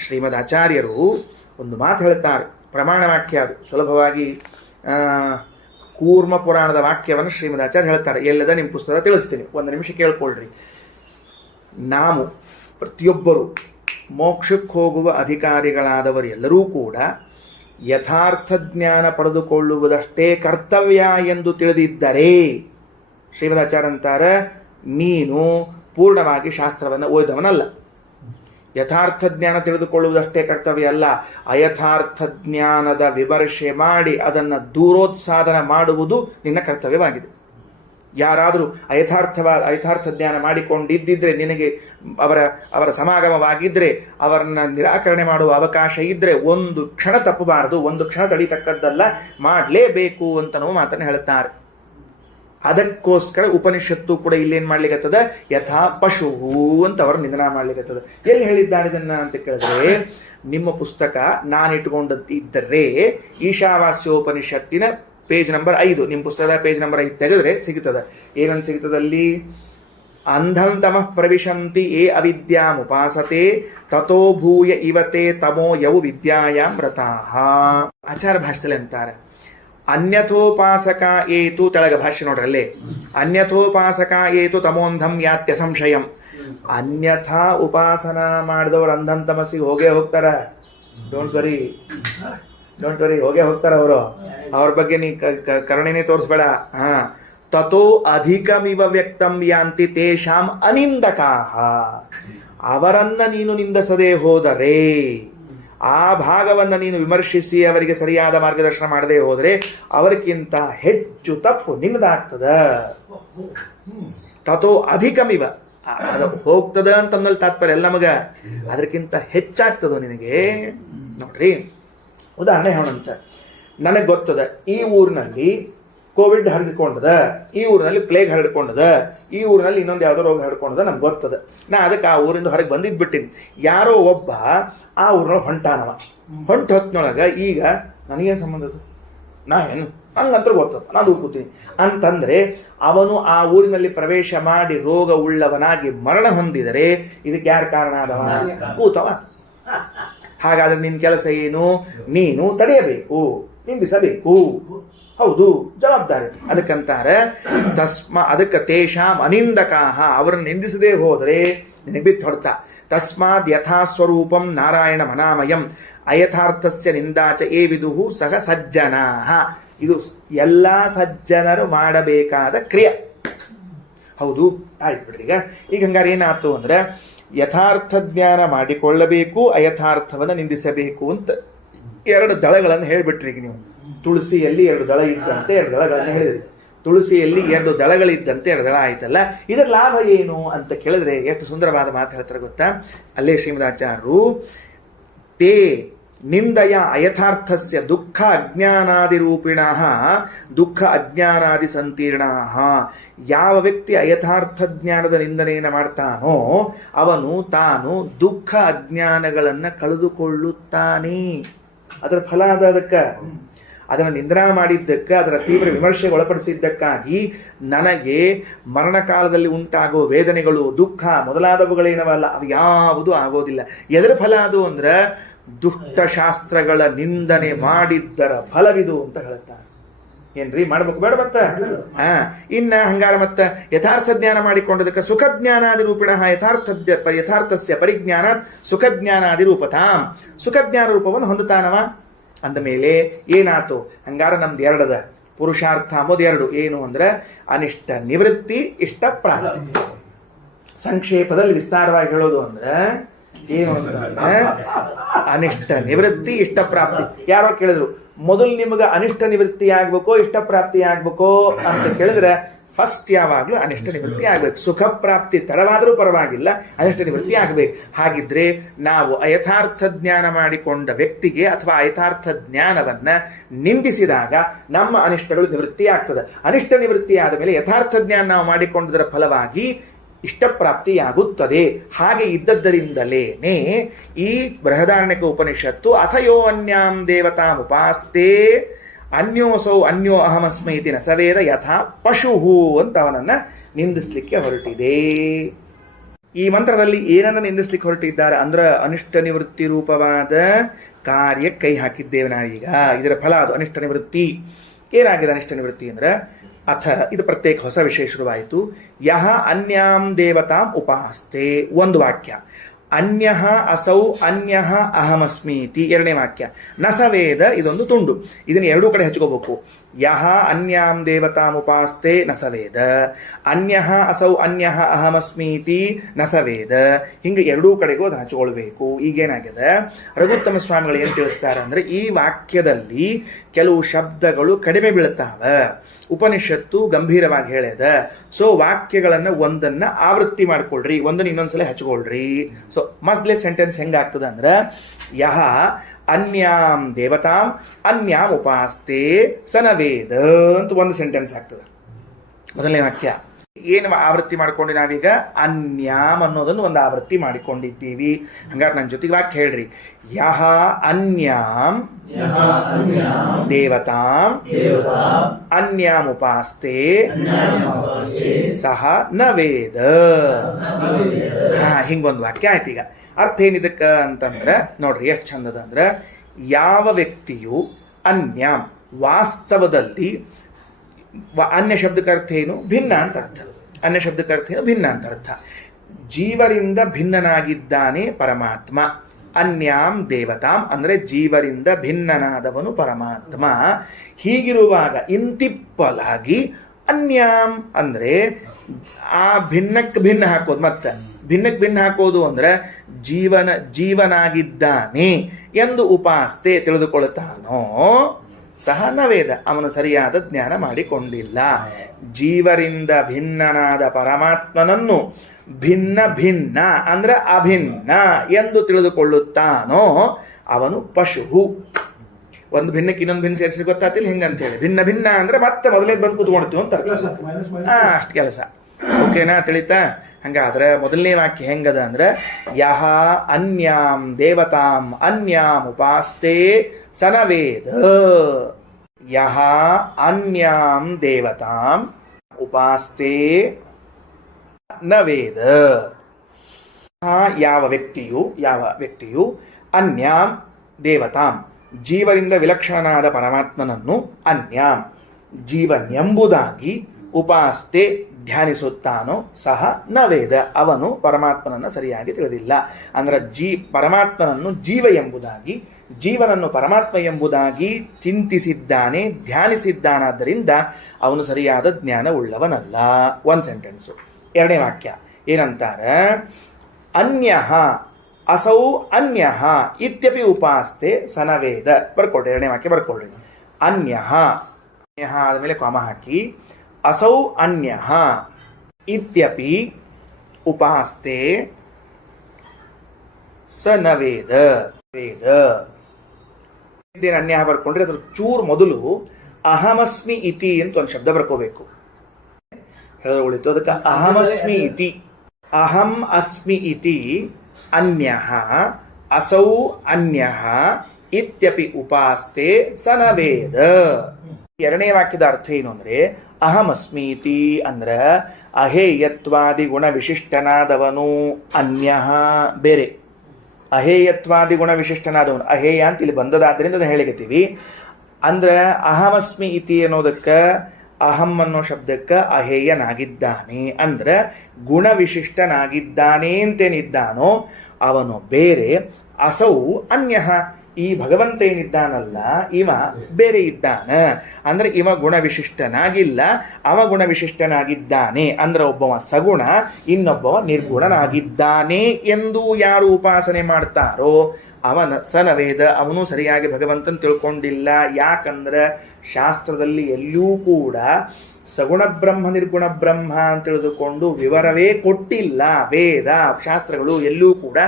ಶ್ರೀಮದ್ ಆಚಾರ್ಯರು ಒಂದು ಮಾತು ಹೇಳ್ತಾರೆ. ಪ್ರಮಾಣ ವಾಕ್ಯ ಅದು. ಸುಲಭವಾಗಿ ಕೂರ್ಮ ಪುರಾಣದ ವಾಕ್ಯವನ್ನು ಶ್ರೀಮದ್ ಆಚಾರ್ಯ ಹೇಳ್ತಾರೆ. ಎಲ್ಲದ ನಿಮ್ಮ ಪುಸ್ತಕ ತಿಳಿಸ್ತೀನಿ, ಒಂದು ನಿಮಿಷ ಕೇಳ್ಕೊಳ್ರಿ. ನಾವು ಪ್ರತಿಯೊಬ್ಬರು ಮೋಕ್ಷಕ್ಕೆ ಹೋಗುವ ಅಧಿಕಾರಿಗಳಾದವರು ಎಲ್ಲರೂ ಕೂಡ ಯಥಾರ್ಥ ಜ್ಞಾನ ಪಡೆದುಕೊಳ್ಳುವುದಷ್ಟೇ ಕರ್ತವ್ಯ ಎಂದು ತಿಳಿದಿದ್ದರೆ ಶ್ರೀಮದ್ ಆಚಾರ್ಯ ಅಂತಾರೆ, ನೀನು ಪೂರ್ಣವಾಗಿ ಶಾಸ್ತ್ರವನ್ನು ಓದಿದವನಲ್ಲ. ಯಥಾರ್ಥ ಜ್ಞಾನ ತಿಳಿದುಕೊಳ್ಳುವುದಷ್ಟೇ ಕರ್ತವ್ಯ ಅಲ್ಲ, ಅಯಥಾರ್ಥ ಜ್ಞಾನದ ವಿಮರ್ಶೆ ಮಾಡಿ ಅದನ್ನು ದೂರೋತ್ಸಾದನ ಮಾಡುವುದು ನಿನ್ನ ಕರ್ತವ್ಯವಾಗಿದೆ. ಯಾರಾದರೂ ಅಯಥಾರ್ಥ ಜ್ಞಾನ ಮಾಡಿಕೊಂಡಿದ್ದಿದ್ರೆ, ನಿನಗೆ ಅವರ ಸಮಾಗಮವಾಗಿದ್ದರೆ, ಅವರನ್ನ ನಿರಾಕರಣೆ ಮಾಡುವ ಅವಕಾಶ ಇದ್ರೆ ಒಂದು ಕ್ಷಣ ತಪ್ಪಬಾರದು, ಒಂದು ಕ್ಷಣ ತಡಿತಕ್ಕದ್ದಲ್ಲ, ಮಾಡಲೇಬೇಕು ಅಂತನೂ ಮಾತನ್ನು ಹೇಳುತ್ತಾರೆ. ಅದಕ್ಕೋಸ್ಕರ ಉಪನಿಷತ್ತು ಕೂಡ ಇಲ್ಲೇನ್ ಮಾಡ್ಲಿಕ್ಕತ್ತದ? ಯಥಾ ಪಶು ಅಂತ ಅವರು ನಿಂದನ ಮಾಡ್ಲಿಕ್ಕತ್ತದ. ಎಲ್ಲಿ ಹೇಳಿದ್ದಾರೆ ಇದನ್ನ ಅಂತ ಕೇಳಿದ್ರೆ, ನಿಮ್ಮ ಪುಸ್ತಕ ನಾನಿಟ್ಟುಕೊಂಡದ್ದಿದ್ದರೆ ಈಶಾವಾಸ್ಯೋಪನಿಷತ್ತಿನ ಪೇಜ್ ನಂಬರ್ 5, ನಿಮ್ಮ ಪುಸ್ತಕದ ಪೇಜ್ ನಂಬರ್ 5 ತೆಗೆದ್ರೆ ಸಿಗುತ್ತದೆ. ಏನಂತ ಸಿಗುತ್ತದಲ್ಲಿ? ಅಂಧಂ ತಮಃ ಪ್ರವಿಶಂತಿ ಯೇ ಅವಿದ್ಯಾಮುಪಾಸತೆ ತಥೋ ಭೂಯ ಇವತೆ ತಮೋ ಯೌ ವಿದ್ಯಾಯಾಂ ರತಾಃ. ಆಚಾರ್ಯ ಭಾಷೆಯಲ್ಲಿ ಅಂತಾರೆ, ಅನ್ಯಥೋಪಾಸಕ ಏತು, ತೆಳಗ ಭಾಷ್ಯ ನೋಡ್ರಲ್ಲೇ, ಅನ್ಯಥೋಪಾಸಕ ಏತು ತಮೋಂಧಂ ಯಾತ್ಯ ಸಂಶಯಂ. ಅನ್ಯಥಾ ಉಪಾಸನ ಮಾಡಿದವರು ಅಂಧಂ ತಮಸ್ಸಿಗೆ ಹೋಗೇ ಹೋಗ್ತಾರ. ಡೋಂಟ್ ವರಿ, ಹೋಗೇ ಹೋಗ್ತಾರ ಅವರು. ಅವ್ರ ಬಗ್ಗೆ ನೀ ಕರುಣೆನೇ ತೋರಿಸ್ಬೇಡ. ತಥೋ ಅಧಿಕಮಿವ ವ್ಯಕ್ತಂ ಯಾಂತಿ ತೇಷಾಂ ಅನಿಂದಕಾಃ. ಅವರನ್ನ ನೀನು ನಿಂದಿಸದೆ ಹೋದರೆ, ಆ ಭಾಗವನ್ನು ನೀನು ವಿಮರ್ಶಿಸಿ ಅವರಿಗೆ ಸರಿಯಾದ ಮಾರ್ಗದರ್ಶನ ಮಾಡದೆ ಹೋದರೆ ಅವರಿಗಿಂತ ಹೆಚ್ಚು ತಪ್ಪು ನಿನ್ನದಾಗ್ತದ. ತಥೋ ಅಧಿಕಮಿವ, ಅದು ಹೋಗ್ತದ ಅಂತಂದಲ್ಲಿ ತಾತ್ಪರ್ಯ ಎಲ್ಲ ಮಗ, ಅದಕ್ಕಿಂತ ಹೆಚ್ಚಾಗ್ತದೋ ನಿನಗೆ. ನೋಡ್ರಿ, ಉದಾಹರಣೆ ಹೇಳೋಣಂತ. ನನಗೆ ಗೊತ್ತದ ಈ ಊರಿನಲ್ಲಿ ಕೋವಿಡ್ ಹರಡಿಕೊಂಡದ, ಈ ಊರಿನಲ್ಲಿ ಪ್ಲೇಗ್ ಹರಡ್ಕೊಂಡದ, ಈ ಊರಿನಲ್ಲಿ ಇನ್ನೊಂದು ಯಾವುದೋ ರೋಗ ಹರಡ್ಕೊಂಡದ, ನಮ್ಗೆ ಗೊತ್ತದ. ನಾ ಅದಕ್ಕೆ ಆ ಊರಿಂದ ಹೊರಗೆ ಬಂದಿದ್ದು ಬಿಟ್ಟಿನಿ. ಯಾರೋ ಒಬ್ಬ ಆ ಊರಿನೊಳಗೆ ಹೊಂಟಾನವ. ಹೊತ್ತೊಳಗೆ ಈಗ ನನಗೇನು ಸಂಬಂಧದು? ನಾ ಏನು ಹಂಗಂತ ಗೊತ್ತದ, ನಾನು ಕೂತೀನಿ ಅಂತಂದ್ರೆ ಅವನು ಆ ಊರಿನಲ್ಲಿ ಪ್ರವೇಶ ಮಾಡಿ ರೋಗ ಉಳ್ಳವನಾಗಿ ಮರಣ ಹೊಂದಿದರೆ ಇದಕ್ಕೆ ಯಾರು ಕಾರಣ ಆದವ? ಕೂತವ. ಹಾಗಾದ್ರೆ ನಿನ್ನ ಕೆಲಸ ಏನು? ನೀನು ತಡೆಯಬೇಕು, ನಿಂದಿಸಬೇಕು. ಹೌದು, ಜವಾಬ್ದಾರಿ. ಅದಕ್ಕಂತಾರೆ ಅದಕ್ಕೆ ತೇಷಾಂ ಅನಿಂದಕಾಹ, ಅವರನ್ನು ನಿಂದಿಸದೇ ಹೋದರೆ ನಿನಗೆ ಬಿತ್ತು ಹೊಡ್ತಾ. ತಸ್ಮಾದ್ ಯಥಾ ಸ್ವರೂಪಂ ನಾರಾಯಣ ಮನಾಮಯಂ ಅಯಥಾರ್ಥಸ್ಯ ನಿಂದಾಚ ಏ ವಿದುಹು ಸಹ ಸಜ್ಜನಾಹ. ಇದು ಎಲ್ಲ ಸಜ್ಜನರು ಮಾಡಬೇಕಾದ ಕ್ರಿಯೆ. ಹೌದು, ಆಯ್ತು ಬಿಡ್ರಿ. ಈಗ ಹಂಗಾರೆ ಏನಾಯ್ತು ಅಂದ್ರೆ, ಯಥಾರ್ಥ ಜ್ಞಾನ ಮಾಡಿಕೊಳ್ಳಬೇಕು, ಅಯಥಾರ್ಥವನ್ನು ನಿಂದಿಸಬೇಕು ಅಂತ 2 ದಳಗಳನ್ನು ಹೇಳ್ಬಿಟ್ರಿ. ಈಗ ನೀವು ತುಳಸಿಯಲ್ಲಿ 2 ದಳ ಇದ್ದಂತೆ 2 ದಳಗಳನ್ನು ಹೇಳಿದ್ರಿ. ತುಳಸಿಯಲ್ಲಿ 2 ದಳಗಳಿದ್ದಂತೆ 2 ದಳ ಆಯ್ತಲ್ಲ, ಇದರ ಲಾಭ ಏನು ಅಂತ ಕೇಳಿದ್ರೆ ಎಷ್ಟು ಸುಂದರವಾದ ಮಾತು ಹೇಳ್ತಾರೆ ಗೊತ್ತಾ? ಅಲ್ಲೇ ಶ್ರೀಮದಾಚಾರ್ಯರು ತೇ ನಿಂದಯ ಅಯಥಾರ್ಥಸ್ಯ ದುಃಖ ಅಜ್ಞಾನಾದಿ ರೂಪಿಣಃ ದುಃಖ ಅಜ್ಞಾನಾದಿ ಸಂತೀರ್ಣಃ. ಯಾವ ವ್ಯಕ್ತಿ ಅಯಥಾರ್ಥ ಜ್ಞಾನದ ನಿಂದನೆಯನ್ನು ಮಾಡ್ತಾನೋ ಅವನು ತಾನು ದುಃಖ ಅಜ್ಞಾನಗಳನ್ನು ಕಳೆದುಕೊಳ್ಳುತ್ತಾನೆ. ಅದರ ಫಲ ಅದಕ್ಕೆ ಅದನ್ನು ನಿಂದನಾ ಮಾಡಿದ್ದಕ್ಕೆ, ಅದರ ತೀವ್ರ ವಿಮರ್ಶೆಗೆ ಒಳಪಡಿಸಿದ್ದಕ್ಕಾಗಿ ನನಗೆ ಮರಣಕಾಲದಲ್ಲಿ ಉಂಟಾಗುವ ವೇದನೆಗಳು, ದುಃಖ ಮೊದಲಾದವುಗಳೇನವಲ್ಲ, ಅದು ಯಾವುದೂ ಆಗೋದಿಲ್ಲ. ಎದರ ಫಲ ಅದು ಅಂದ್ರೆ ದುಷ್ಟಶಾಸ್ತ್ರಗಳ ನಿಂದನೆ ಮಾಡಿದ್ದರ ಫಲವಿದು ಅಂತ ಹೇಳ್ತಾರೆ. ಏನ್ರಿ ಮಾಡ್ಬೇಕು ಬೇಡ ಮತ್ತ? ಇನ್ನ ಹಂಗಾರ ಮತ್ತ ಯಥಾರ್ಥ ಜ್ಞಾನ ಮಾಡಿಕೊಂಡದಕ್ಕೆ ಸುಖ ಜ್ಞಾನಾದಿ ರೂಪಿಣ ಯಥಾರ್ಥಸ್ಯ ಪರಿಜ್ಞಾನ ಸುಖ ಜ್ಞಾನಾದಿ ರೂಪತಾಂ. ಸುಖ ಜ್ಞಾನ ರೂಪವನ್ನು ಹೊಂದುತ್ತಾನವ ಅಂದ ಮೇಲೆ ಏನಾತು? ಹಂಗಾರ ನಮ್ದು 2 ಅದ. ಪುರುಷಾರ್ಥ ಅಂಬೋದು 2. ಏನು ಅಂದ್ರೆ ಅನಿಷ್ಟ ನಿವೃತ್ತಿ, ಇಷ್ಟ ಪ್ರಾಪ್ತಿ. ಸಂಕ್ಷೇಪದಲ್ಲಿ ವಿಸ್ತಾರವಾಗಿ ಹೇಳೋದು ಅಂದ್ರೆ ಏನು ಅಂತಂದ್ರೆ ಅನಿಷ್ಟ ನಿವೃತ್ತಿ, ಇಷ್ಟ ಪ್ರಾಪ್ತಿ. ಯಾರೋ ಕೇಳಿದ್ರು, ಮೊದಲು ನಿಮಗೆ ಅನಿಷ್ಟ ನಿವೃತ್ತಿ ಆಗ್ಬೇಕೋ ಇಷ್ಟ ಪ್ರಾಪ್ತಿ ಆಗ್ಬೇಕೋ ಅಂತ ಕೇಳಿದ್ರೆ ಫಸ್ಟ್ ಯಾವಾಗ್ಲೂ ಅನಿಷ್ಟ ನಿವೃತ್ತಿ ಆಗ್ಬೇಕು. ಸುಖ ಪ್ರಾಪ್ತಿ ತಡವಾದರೂ ಪರವಾಗಿಲ್ಲ, ಅನಿಷ್ಟ ನಿವೃತ್ತಿ ಆಗ್ಬೇಕು. ಹಾಗಿದ್ರೆ ನಾವು ಅಯಥಾರ್ಥ ಜ್ಞಾನ ಮಾಡಿಕೊಂಡ ವ್ಯಕ್ತಿಗೆ ಅಥವಾ ಅಯಥಾರ್ಥ ಜ್ಞಾನವನ್ನ ನಿಂದಿಸಿದಾಗ ನಮ್ಮ ಅನಿಷ್ಟಗಳು ನಿವೃತ್ತಿ ಆಗ್ತದೆ. ಅನಿಷ್ಟ ನಿವೃತ್ತಿ ಆದ ಮೇಲೆ ಯಥಾರ್ಥ ಜ್ಞಾನ ನಾವು ಮಾಡಿಕೊಂಡದರ ಫಲವಾಗಿ ಇಷ್ಟಪ್ರಾಪ್ತಿಯಾಗುತ್ತದೆ. ಹಾಗೆ ಇದ್ದದ್ದರಿಂದಲೇನೆ ಈ ಬೃಹದಾರಣ್ಯಕ ಉಪನಿಷತ್ತು ಅಥಯೋ ಅನ್ಯಾಂ ದೇವತಾಂ ಉಪಾಸ್ತೆ ಅನ್ಯೋಸೌ ಅನ್ಯೋ ಅಹಮಸ್ಮೈ ಇತಿ ನ ಸವೇದ ಯಥಾ ಪಶುಹು ಅಂತ ಅವನನ್ನ ನಿಂದಿಸ್ಲಿಕ್ಕೆ ಹೊರಟಿದೆ. ಈ ಮಂತ್ರದಲ್ಲಿ ಏನನ್ನ ನಿಂದಿಸ್ಲಿಕ್ಕೆ ಹೊರಟಿದ್ದಾರೆ ಅಂದ್ರೆ ಅನಿಷ್ಟ ನಿವೃತ್ತಿ ರೂಪವಾದ ಕಾರ್ಯ ಕೈ ಹಾಕಿದ್ದೇವೆ ನಾವೀಗ. ಇದರ ಫಲ ಅದು ಅನಿಷ್ಟ ನಿವೃತ್ತಿ. ಏನಾಗಿದೆ ಅನಿಷ್ಟ ನಿವೃತ್ತಿ ಅಂದ್ರೆ ಅಥ, ಇದು ಪ್ರತ್ಯೇಕ ಹೊಸ ವಿಷಯ ಶುರುವಾಯಿತು. ಯಹ ಅನ್ಯಾಂ ದೇವತಾಂ ಉಪಾಸ್ತೆ, ಒಂದು ವಾಕ್ಯ. ಅನ್ಯಃ ಅಸೌ ಅನ್ಯಃ ಅಹಮಸ್ಮೀತಿ, 2ನೇ ವಾಕ್ಯ. ನ ಸವೇದ, ಇದೊಂದು ತುಂಡು. ಇದನ್ನು 2 ಕಡೆ ಹಚ್ಕೋಬೇಕು. ಯಹ ಅನ್ಯಾಂ ದೇವತಾಂ ಉಪಾಸ್ತೆ ನ ಸವೇದ, ಅನ್ಯಃ ಅಸೌ ಅನ್ಯಃ ಅಹಮಸ್ಮೀತಿ ನ ಸವೇದ. ಹಿಂಗೆ 2 ಕಡೆಗೂ ಅದು ಹಚ್ಕೊಳ್ಬೇಕು. ಈಗೇನಾಗಿದೆ, ರಘುತ್ತಮ ಸ್ವಾಮಿಗಳು ಏನು ತಿಳಿಸ್ತಾರೆ ಅಂದ್ರೆ ಈ ವಾಕ್ಯದಲ್ಲಿ ಕೆಲವು ಶಬ್ದಗಳು ಕಡಿಮೆ ಬೀಳ್ತಾವ. ಉಪನಿಷತ್ತು ಗಂಭೀರವಾಗಿ ಹೇಳ್ಯದ. ಸೊ ವಾಕ್ಯಗಳನ್ನ ಒಂದನ್ನ ಆವೃತ್ತಿ ಮಾಡ್ಕೊಳ್ರಿ, ಒಂದನ್ನ ಇನ್ನೊಂದ್ಸಲ ಹಚ್ಕೊಳ್ರಿ. ಸೊ ಮೊದಲೇ ಸೆಂಟೆನ್ಸ್ ಹೆಂಗಾಗ್ತದ ಅಂದ್ರೆ ಯಹ ಅನ್ಯಾಂ ದೇವತಾಂ ಅನ್ಯಾಂ ಉಪಾಸ್ತೆ ಸನವೇದ ಅಂತ ಒಂದು ಸೆಂಟೆನ್ಸ್ ಆಗ್ತದೆ. ಮೊದಲನೇ ವಾಕ್ಯ ಏನು ಆವೃತ್ತಿ ಮಾಡ್ಕೊಂಡು ನಾವೀಗ ಅನ್ಯಾಂ ಅನ್ನೋದನ್ನು ಒಂದು ಆವೃತ್ತಿ ಮಾಡಿಕೊಂಡಿದ್ದೀವಿ. ಹಂಗಾರೆ ನನ್ನ ಜೊತೆಗೆ ವಾಕ್ಯ ಹೇಳ್ರಿ. ಯಹ ಅನ್ಯಾಂ ದೇವತಾಂ ಅನ್ಯಾಂ ಉಪಾಸ್ತೆ ಸಹ ನ ವೇದ. ಹಿಂಗೊಂದು ವಾಕ್ಯ ಆಯ್ತು. ಈಗ ಅರ್ಥ ಏನಿದಕ್ಕ ಅಂತಂದ್ರೆ ನೋಡ್ರಿ ಎಷ್ಟು ಚಂದದ ಅಂದ್ರೆ, ಯಾವ ವ್ಯಕ್ತಿಯು ಅನ್ಯಾಂ ವಾಸ್ತವದಲ್ಲಿ, ಅನ್ಯ ಶಬ್ದಕ್ಕೆ ಅರ್ಥ ಏನು? ಭಿನ್ನ ಅಂತ ಅರ್ಥ. ಅನ್ಯ ಶಬ್ದಕ್ಕೆ ಅರ್ಥ ಏನು? ಭಿನ್ನ ಅಂತ ಅರ್ಥ. ಜೀವರಿಂದ ಭಿನ್ನನಾಗಿದ್ದಾನೆ ಪರಮಾತ್ಮ. ಅನ್ಯಾಂ ದೇವತಾಂ ಅಂದ್ರೆ ಜೀವರಿಂದ ಭಿನ್ನನಾದವನು ಪರಮಾತ್ಮ. ಹೀಗಿರುವಾಗ ಇಂತಿಪ್ಪಲಾಗಿ ಅನ್ಯಾಂ ಅಂದ್ರೆ ಆ ಭಿನ್ನಕ್ಕೆ ಭಿನ್ನ ಹಾಕೋದು. ಮತ್ತೆ ಭಿನ್ನಕ್ಕೆ ಭಿನ್ನ ಹಾಕೋದು ಅಂದ್ರೆ ಜೀವನಾಗಿದ್ದಾನೆ ಎಂದು ಉಪಾಸ್ತೆ ತಿಳಿದುಕೊಳ್ಳುತ್ತಾನೋ ಸಹ ನವೇದ, ಅವನು ಸರಿಯಾದ ಜ್ಞಾನ ಮಾಡಿಕೊಂಡಿಲ್ಲ. ಜೀವರಿಂದ ಭಿನ್ನನಾದ ಪರಮಾತ್ಮನನ್ನು ಭಿನ್ನ ಭಿನ್ನ ಅಂದ್ರೆ ಅಭಿನ್ನ ಎಂದು ತಿಳಿದುಕೊಳ್ಳುತ್ತಾನೋ ಅವನು ಪಶು. ಒಂದು ಭಿನ್ನಕ್ಕೆ ಇನ್ನೊಂದು ಭಿನ್ನ ಸೇರಿಸಿ ಗೊತ್ತಾಗ್ತಿಲ್ಲ ಹೆಂಗಂತ ಹೇಳಿ. ಭಿನ್ನ ಭಿನ್ನ ಅಂದ್ರೆ ಮತ್ತೆ ಮೊದಲೇ ಬಂದು ಕೂತ್ಕೊಳ್ತೀವಿ ಅಂತ ಅಷ್ಟು ಕೆಲಸ. ಓಕೆನಾ? ತಿಳಿತಾ? ಹಂಗಾದ್ರೆ ಮೊದಲನೇ ವಾಕ್ಯ ಹೆಂಗದ ಅಂದ್ರೆ ಯಹ ಅನ್ಯಾಂ ದೇವತಾಂ ಅನ್ಯಾಂ ಉಪಾಸ್ತೆ ಸನವೇದ. ಯಹ ಅನ್ಯಾಂ ದೇವತಾಂ ಉಪಾಸ್ತೆ ನ ವೇದ. ಯಾವ ವ್ಯಕ್ತಿಯು ಅನ್ಯಾಂ ದೇವತಾಂ ಜೀವರಿಂದ ವಿಲಕ್ಷಣನಾದ ಪರಮಾತ್ಮನನ್ನು ಅನ್ಯಾಂ ಜೀವನೆಂಬುದಾಗಿ ಉಪಾಸ್ತೆ ಧ್ಯಾನಿಸುತ್ತಾನೋ ಸಹ ನ ವೇದ, ಅವನು ಪರಮಾತ್ಮನನ್ನು ಸರಿಯಾಗಿ ತಿಳಿದಿಲ್ಲ. ಅಂದ್ರೆ ಪರಮಾತ್ಮನನ್ನು ಜೀವ ಎಂಬುದಾಗಿ, ಜೀವನನ್ನು ಪರಮಾತ್ಮ ಎಂಬುದಾಗಿ ಚಿಂತಿಸಿದ್ದಾನೆ, ಧ್ಯಾನಿಸಿದ್ದಾನಾದ್ದರಿಂದ ಅವನು ಸರಿಯಾದ ಜ್ಞಾನ ಉಳ್ಳವನಲ್ಲ. ಒಂದು ಸೆಂಟೆನ್ಸು. 2ನೇ ವಾಕ್ಯ ಏನಂತಾರೆ? ಅನ್ಯಃ ಅಸೌ ಅನ್ಯಃ ಇತ್ಯಪಿ ಉಪಾಸ್ತೆ ಸನವೇದ. ಬರ್ಕೊಳ್ರಿ 2ನೇ ವಾಕ್ಯ ಬರ್ಕೊಳ್ರಿ. ಅನ್ಯಃ ಆದಮೇಲೆ ಕಾಮ ಹಾಕಿ ಅಸೌ ಅನ್ಯಃ ಇತ್ಯಪಿ ಉಪಾಸ್ತೆ ಸ ನ ವೇದ ವೇದ ಅನ್ಯ ಬರ್ಕೊಂಡ್ರೆ ಅದ್ರ ಚೂರು ಮೊದಲು ಅಹಮಸ್ಮಿ ಇತಿ ಅಂತ ಒಂದು ಶಬ್ದ ಬರ್ಕೋಬೇಕು. ಹೇಳೋದು ಉಳಿತು. ಅದಕ್ಕೆ ಅಹಮಸ್ಮಿ ಇತಿ, ಅಹಂ ಅಸ್ಮಿ ಇತಿ ಅನ್ಯಃ ಅಸೌ ಅನ್ಯಃ ಇತ್ಯಪಿ ಉಪಾಸ್ತೆ ಸ ನ ವೇದ. ಎರಡನೇ ವಾಕ್ಯದ ಅರ್ಥ ಏನು ಅಂದ್ರೆ, ಅಹಮಸ್ಮಿ ಇತಿ ಅಂದ್ರ ಅಹೇಯತ್ವಾದಿ ಗುಣ ವಿಶಿಷ್ಟನಾದವನು, ಅನ್ಯಃ ಬೇರೆ. ಅಹೇಯತ್ವಾದಿ ಗುಣ ವಿಶಿಷ್ಟನಾದವನು ಅಹೇಯ ಅಂತ ಇಲ್ಲಿ ಬಂದದಾದ್ರಿಂದ ಅದನ್ನ ಹೇಳಿಕತ್ತೀವಿ. ಅಂದ್ರ ಅಹಮಸ್ಮಿ ಇತಿ ಅನ್ನೋದಕ್ಕ, ಅಹಂ ಅನ್ನೋ ಶಬ್ದಕ್ಕ ಅಹೇಯನಾಗಿದ್ದಾನೆ ಅಂದ್ರ ಗುಣ ವಿಶಿಷ್ಟನಾಗಿದ್ದಾನೆ ಅಂತೇನಿದ್ದಾನೋ ಅವನು ಬೇರೆ. ಅಸೌ ಅನ್ಯಃ, ಈ ಭಗವಂತ ಏನಿದ್ದಾನಲ್ಲ ಇವ ಬೇರೆ ಇದ್ದಾನ. ಅಂದ್ರೆ ಇವ ಗುಣ ವಿಶಿಷ್ಟನಾಗಿಲ್ಲ, ಅವ ಗುಣ ವಿಶಿಷ್ಟನಾಗಿದ್ದಾನೆ. ಅಂದ್ರೆ ಒಬ್ಬವ ಸಗುಣ, ಇನ್ನೊಬ್ಬವ ನಿರ್ಗುಣನಾಗಿದ್ದಾನೆ ಎಂದು ಯಾರು ಉಪಾಸನೆ ಮಾಡ್ತಾರೋ ಅವನ ಸನವೇದ, ಅವನು ಸರಿಯಾಗಿ ಭಗವಂತನ ತಿಳ್ಕೊಂಡಿಲ್ಲ. ಯಾಕಂದ್ರೆ ಶಾಸ್ತ್ರದಲ್ಲಿ ಎಲ್ಲೂ ಕೂಡ ಸಗುಣ ಬ್ರಹ್ಮ ನಿರ್ಗುಣ ಬ್ರಹ್ಮ ಅಂತ ತಿಳಿದುಕೊಂಡು ವಿವರವೇ ಕೊಟ್ಟಿಲ್ಲ. ವೇದ ಶಾಸ್ತ್ರಗಳು ಎಲ್ಲೂ ಕೂಡ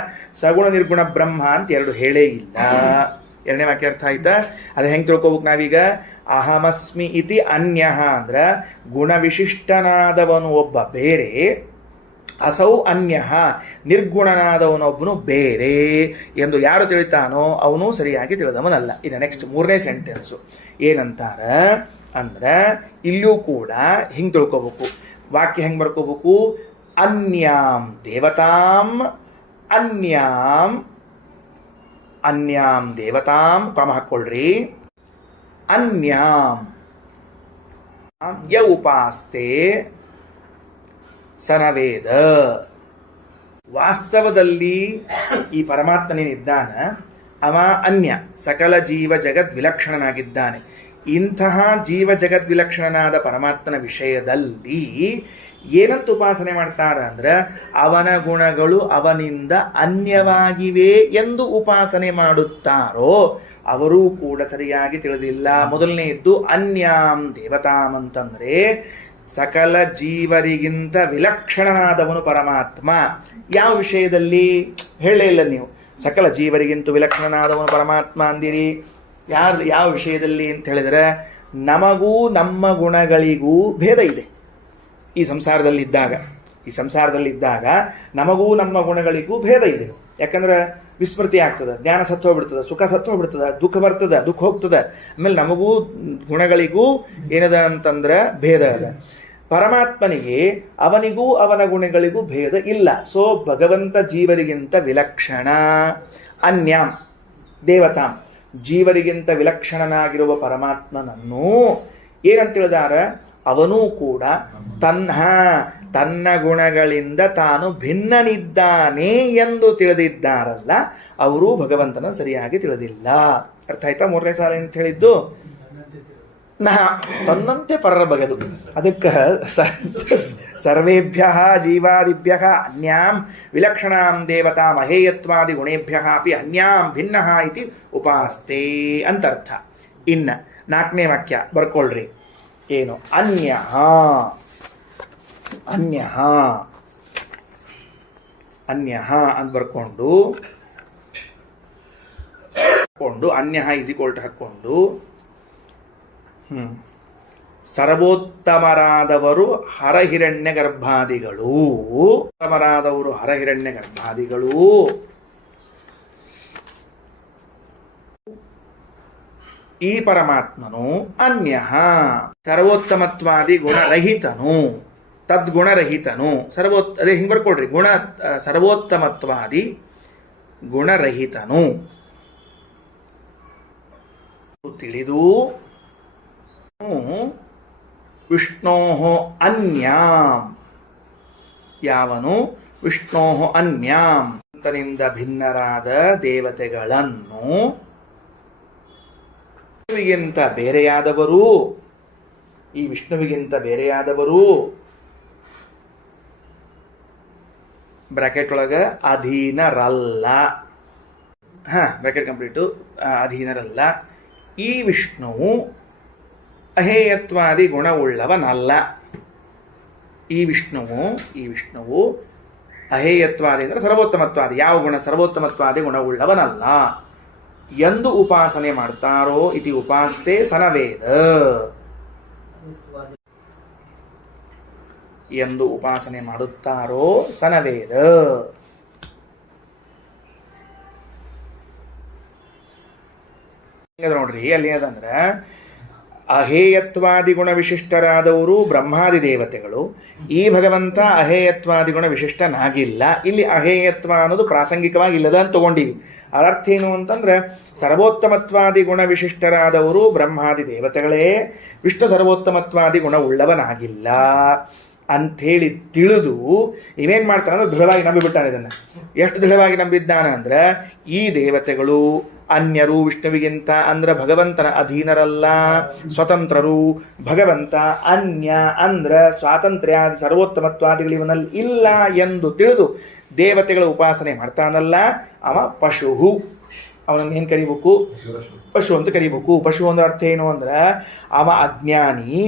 ಸಗುಣ ನಿರ್ಗುಣ ಬ್ರಹ್ಮ ಅಂತ ಎರಡು ಹೇಳೇ ಇಲ್ಲ. ಎರಡನೇ ವಾಕ್ಯ ಅರ್ಥ ಆಯ್ತಾ? ಅದು ಹೆಂಗೆ ತಿಳ್ಕೊಬೇಕು ನಾವೀಗ? ಅಹಮಸ್ಮಿ ಇತಿ ಅನ್ಯಃ ಅಂದ್ರ ಗುಣ ವಿಶಿಷ್ಟನಾದವನು ಒಬ್ಬ ಬೇರೆ, ಅಸೌ ಅನ್ಯಃ ನಿರ್ಗುಣನಾದವನೊಬ್ಬನು ಬೇರೆ ಎಂದು ಯಾರು ತಿಳಿತಾನೋ ಅವನು ಸರಿಯಾಗಿ ತಿಳಿದವನಲ್ಲ. ಇನ್ನು ನೆಕ್ಸ್ಟ್ ಮೂರನೇ ಸೆಂಟೆನ್ಸು ಏನಂತಾರ ಅಂದ್ರೆ, ಇಲ್ಲೂ ಕೂಡ ಹಿಂಗೆ ತಿಳ್ಕೋಬೇಕು. ವಾಕ್ಯ ಹೆಂಗೆ ಬರ್ಕೋಬೇಕು? ಅನ್ಯಾಂ ದೇವತಾಂ, ಅನ್ಯಾಂ ಅನ್ಯಾಂ ದೇವತಾಂ ಕ್ರಮ ಹಾಕ್ಕೊಳ್ರಿ. ಅನ್ಯಾಂ ಯ ಉಪಾಸ್ತೆ ಸನವೇದ. ವಾಸ್ತವದಲ್ಲಿ ಈ ಪರಮಾತ್ಮನೇನಿದ್ದಾನ ಅವ ಅನ್ಯ, ಸಕಲ ಜೀವ ಜಗದ್ ವಿಲಕ್ಷಣನಾಗಿದ್ದಾನೆ. ಇಂತಹ ಜೀವ ಜಗದ್ ವಿಲಕ್ಷಣನಾದ ಪರಮಾತ್ಮನ ವಿಷಯದಲ್ಲಿ ಏನಂತ ಉಪಾಸನೆ ಮಾಡ್ತಾರ ಅಂದ್ರೆ, ಅವನ ಗುಣಗಳು ಅವನಿಂದ ಅನ್ಯವಾಗಿವೆ ಎಂದು ಉಪಾಸನೆ ಮಾಡುತ್ತಾರೋ ಅವರೂ ಕೂಡ ಸರಿಯಾಗಿ ತಿಳಿದಿಲ್ಲ. ಮೊದಲನೆಯದ್ದು ಅನ್ಯಾಂ ದೇವತಾಂ ಅಂತಂದ್ರೆ ಸಕಲ ಜೀವರಿಗಿಂತ ವಿಲಕ್ಷಣನಾದವನು ಪರಮಾತ್ಮ. ಯಾವ ವಿಷಯದಲ್ಲಿ ಹೇಳೇ ಇಲ್ಲ ನೀವು. ಸಕಲ ಜೀವರಿಗಿಂತ ವಿಲಕ್ಷಣನಾದವನು ಪರಮಾತ್ಮ ಅಂದಿರಿ. ಯಾವ ವಿಷಯದಲ್ಲಿ ಅಂತ ಹೇಳಿದ್ರೆ, ನಮಗೂ ನಮ್ಮ ಗುಣಗಳಿಗೂ ಭೇದ ಇದೆ. ಈ ಸಂಸಾರದಲ್ಲಿದ್ದಾಗ ನಮಗೂ ನಮ್ಮ ಗುಣಗಳಿಗೂ ಭೇದ ಇದೆ. ಯಾಕಂದ್ರೆ ವಿಸ್ಮೃತಿ ಆಗ್ತದೆ, ಜ್ಞಾನ ಸತ್ತು ಹೋಗ್ಬಿಡ್ತದೆ, ಸುಖ ಸತ್ತು ಹೋಗ್ಬಿಡ್ತದೆ, ದುಃಖ ಬರ್ತದೆ, ದುಃಖ ಹೋಗ್ತದೆ. ಆಮೇಲೆ ನಮಗೂ ಗುಣಗಳಿಗೂ ಏನದ ಅಂತಂದ್ರೆ ಭೇದ ಅದ. ಪರಮಾತ್ಮನಿಗೆ ಅವನಿಗೂ ಅವನ ಗುಣಗಳಿಗೂ ಭೇದ ಇಲ್ಲ. ಸೊ ಭಗವಂತ ಜೀವರಿಗಿಂತ ವಿಲಕ್ಷಣ. ಅನ್ಯಾಂ ದೇವತಾಂ, ಜೀವರಿಗಿಂತ ವಿಲಕ್ಷಣನಾಗಿರುವ ಪರಮಾತ್ಮನನ್ನು ಏನಂತ ಹೇಳಿದಾರ? ಅವನೂ ಕೂಡ ತನ್ನ ಗುಣಗಳಿಂದ ತಾನು ಭಿನ್ನನಿದ್ದಾನೆ ಎಂದು ತಿಳಿದಿದ್ದಾರಲ್ಲ, ಅವರೂ ಭಗವಂತನ ಸರಿಯಾಗಿ ತಿಳಿದಿಲ್ಲ. ಅರ್ಥ ಆಯ್ತಾ? ಮೂರನೇ ಸಾಲ ಅಂತ ಹೇಳಿದ್ದು ತನ್ನಂತೆ ಪರರ ಬಗೆದು. ಅದಕ್ಕೆ ಸರ್ವೇಭ್ಯ ಜೀವಾದಿಭ್ಯ ಅನ್ಯಾಂ ವಿಲಕ್ಷಣಾಂ ದೇವತಾಂ ಅಹೇಯತ್ವಾದಿ ಗುಣೇಭ್ಯ ಅಪಿ ಅನ್ಯಾಂ ಭಿನ್ನ ಇತಿ ಉಪಾಸ್ತೆ ಅಂತ ಅರ್ಥ. ಇನ್ನು ನಾಲ್ಕನೇ ವಾಕ್ಯ ಬರ್ಕೊಳ್ರಿ. ಏನು? ಅನ್ಯಃ ಅನ್ಯಃ ಅನ್ಯಃ ಅಂತ ಬರ್ಕೊಂಡು ಅನ್ಯಃ ಇಸ್ ಈಕ್ವಲ್ ಟು ಹಾಕೊಂಡು ಸರ್ವೋತ್ತಮರಾದವರು ಹರಹಿರಣ್ಯ ಗರ್ಭಾದಿಗಳು. ಉತ್ತಮರಾದವರು ಹರಹಿರಣ್ಯ ಗರ್ಭಾದಿಗಳು. ಈ ಪರಮಾತ್ಮನು ಅನ್ಯಃ ಸರ್ವೋತ್ತಮತ್ವಾದಿ ಗುಣರಹಿತನು, ತದ್ಗುಣರಹಿತನು. ಅದೇ ಹಿಂಗೆ ಬರ್ಕೊಡ್ರಿ. ಸರ್ವೋತ್ತಮತ್ವಾದಿ ಗುಣರಹಿತನು ತಿಳಿದು ವಿಷ್ಣೋ ಅನ್ಯಾಂ, ಯಾವನು ವಿಷ್ಣೋ ಅನ್ಯಾಂ ಅಂತನಿಂದ ಭಿನ್ನರಾದ ದೇವತೆಗಳನ್ನು ವಿಷ್ಣುವಿಗಿಂತ ಬೇರೆಯಾದವರು, ಈ ವಿಷ್ಣುವಿಗಿಂತ ಬೇರೆಯಾದವರು ಬ್ರಾಕೆಟ್ ಒಳಗ ಅಧೀನರಲ್ಲ. Bracket complete. ಅಧೀನರಲ್ಲ. ಈ ವಿಷ್ಣುವು ಅಹೇಯತ್ವಾದಿ ಗುಣವುಳ್ಳವನಲ್ಲ. ಈ ವಿಷ್ಣುವು ಅಹೇಯತ್ವಾದಿ ಅಂದರೆ ಸರ್ವೋತ್ತಮತ್ವಾದಿ, ಯಾವ ಗುಣ ಸರ್ವೋತ್ತಮತ್ವಾದಿ ಗುಣವುಳ್ಳವನಲ್ಲ ಎಂದು ಉಪಾಸನೆ ಮಾಡ್ತಾರೋ ಇತಿ ಉಪಾಸ್ತೆ ಸನವೇದ, ಎಂದು ಉಪಾಸನೆ ಮಾಡುತ್ತಾರೋ ಸನವೇದ. ನೋಡ್ರಿ ಅಲ್ಲಿ ಏನಂದ್ರೆ ಅಹೇಯತ್ವಾದಿ ಗುಣ ವಿಶಿಷ್ಟರಾದವರು ಬ್ರಹ್ಮಾದಿ ದೇವತೆಗಳು. ಈ ಭಗವಂತ ಅಹೇಯತ್ವಾದಿ ಗುಣ ವಿಶಿಷ್ಟನಾಗಿಲ್ಲ. ಇಲ್ಲಿ ಅಹೇಯತ್ವ ಅನ್ನೋದು ಪ್ರಾಸಂಗಿಕವಾಗಿ ಇಲ್ಲದ ಅಂತ ತಗೊಂಡಿವಿ. ಅದರ್ಥ ಏನು ಅಂತಂದ್ರೆ ಸರ್ವೋತ್ತಮತ್ವಾದಿ ಗುಣ ವಿಶಿಷ್ಟರಾದವರು ಬ್ರಹ್ಮಾದಿ ದೇವತೆಗಳೇ, ವಿಷ್ಣು ಸರ್ವೋತ್ತಮತ್ವಾದಿ ಗುಣ ಉಳ್ಳವನಾಗಿಲ್ಲ ಅಂಥೇಳಿ ತಿಳಿದು ಇವೇನ್ ಮಾಡ್ತಾನೆ ಅಂದ್ರೆ ದೃಢವಾಗಿ ನಂಬಿಬಿಟ್ಟಾನೆ. ಇದನ್ನ ಎಷ್ಟು ದೃಢವಾಗಿ ನಂಬಿದ್ದಾನ ಅಂದ್ರೆ ಈ ದೇವತೆಗಳು ಅನ್ಯರು ವಿಷ್ಣುವಿಗಿಂತ ಅಂದ್ರ ಭಗವಂತನ ಅಧೀನರಲ್ಲ, ಸ್ವತಂತ್ರರು. ಭಗವಂತ ಅನ್ಯ ಅಂದ್ರ ಸ್ವಾತಂತ್ರ್ಯ ಸರ್ವೋತ್ತಮತ್ವಾದಿಗಳು ಇವನಲ್ಲಿ ಇಲ್ಲ ಎಂದು ತಿಳಿದು ದೇವತೆಗಳ ಉಪಾಸನೆ ಮಾಡ್ತಾನಲ್ಲ ಅವ ಪಶು. ಅವನನ್ನು ಏನ್ ಕರಿಬೇಕು? ಪಶು ಅಂತ ಕರಿಬೇಕು. ಪಶು ಒಂದು ಅರ್ಥ ಏನು ಅಂದ್ರೆ ಅವ ಅಜ್ಞಾನಿ.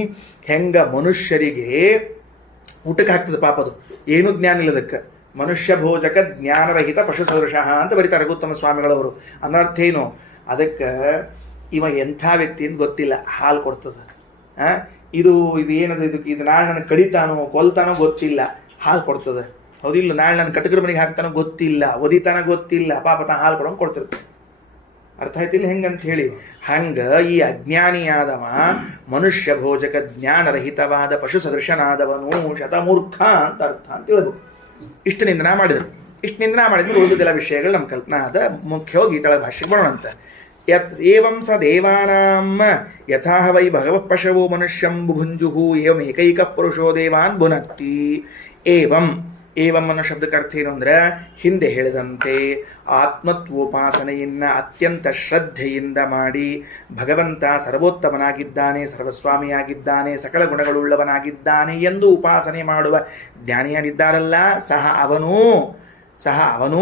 ಹೆಂಗ ಮನುಷ್ಯರಿಗೆ ಊಟಕ್ಕೆ ಹಾಕ್ತದೆ ಪಾಪ, ಅದು ಏನು ಜ್ಞಾನ ಇಲ್ಲದಕ್ಕೆ. ಮನುಷ್ಯ ಭೋಜಕ ಜ್ಞಾನರಹಿತ ಪಶು ಸದೃಶ ಅಂತ ಬರೀತಾರೆ ರಘುತ್ತಮ ಸ್ವಾಮಿಗಳವರು. ಅನ್ನರ್ಥ ಏನು? ಅದಕ್ಕೆ ಇವ ಎಂಥ ವ್ಯಕ್ತಿ ಅಂತ ಗೊತ್ತಿಲ್ಲ, ಹಾಲು ಕೊಡ್ತದೆ. ಇದು ಏನದು, ಇದು ನಾಳೆ ನನಗೆ ಕಡಿತಾನೋ ಕೊಲ್ತಾನೋ ಗೊತ್ತಿಲ್ಲ, ಹಾಲು ಕೊಡ್ತದೆ. ಹೌದಿಲ್ಲ? ನಾಳೆ ನನ್ನ ಕಟಕರ ಮನೆಗೆ ಹಾಕ್ತಾನೋ ಗೊತ್ತಿಲ್ಲ, ಒದಿತಾನ ಗೊತ್ತಿಲ್ಲ, ಪಾಪ ತಾ ಹಾಲು ಕೊಡೋಂಗೆ ಕೊಡ್ತಿರ್ತಾನೆ. ಅರ್ಥ ಆಯ್ತಿಲ್ಲ ಹೆಂಗಂತ ಹೇಳಿ? ಹಂಗ ಈ ಅಜ್ಞಾನಿಯಾದವ ಮನುಷ್ಯ ಭೋಜಕ ಜ್ಞಾನರಹಿತವಾದ ಪಶು ಸದೃಶನಾದವನು ಶತಮೂರ್ಖ ಅಂತ ಅರ್ಥ ಅಂತ ಹೇಳ್ಬೇಕು. ಇಷ್ಟು ನಿಂದನ ಮಾಡಿದ್ರು. ಇಷ್ಟು ನಿಂದನ ಮಾಡಿದ್ಮೇಲೆ ಉಳಿದೆಲ್ಲ ವಿಷಯಗಳು ನಮ್ಮ ಕಲ್ಪನಾ ಅದ. ಮುಖ್ಯವಾಗಿ ಈ ತಳ ಭಾಷೆಗೆ ಬರೋಣಂತ. ಏವಂ ಸ ದೇವಾನಾಂ ಯಥಾಹ ವೈ ಭಗವಃ ಪಶವೋ ಮನುಷ್ಯಂ ಭುಂಜುಹು ಏವಂ ಏಕೈಕ ಪುರುಷೋ ದೇವಾನ್ ಭುನಕ್ತಿ. ಏವಂ ಅನ್ನೋ ಶಬ್ದಕ್ಕೆ ಅರ್ಥ ಏನು ಅಂದ್ರೆ ಹಿಂದೆ ಹೇಳಿದಂತೆ ಆತ್ಮತ್ವೋಪಾಸನೆಯನ್ನ ಅತ್ಯಂತ ಶ್ರದ್ಧೆಯಿಂದ ಮಾಡಿ ಭಗವಂತ ಸರ್ವೋತ್ತಮನಾಗಿದ್ದಾನೆ, ಸರ್ವಸ್ವಾಮಿಯಾಗಿದ್ದಾನೆ, ಸಕಲ ಗುಣಗಳುಳ್ಳವನಾಗಿದ್ದಾನೆ ಎಂದು ಉಪಾಸನೆ ಮಾಡುವ ಜ್ಞಾನಿಯಾಗಿದ್ದಾರಲ್ಲ ಸಹ ಅವನು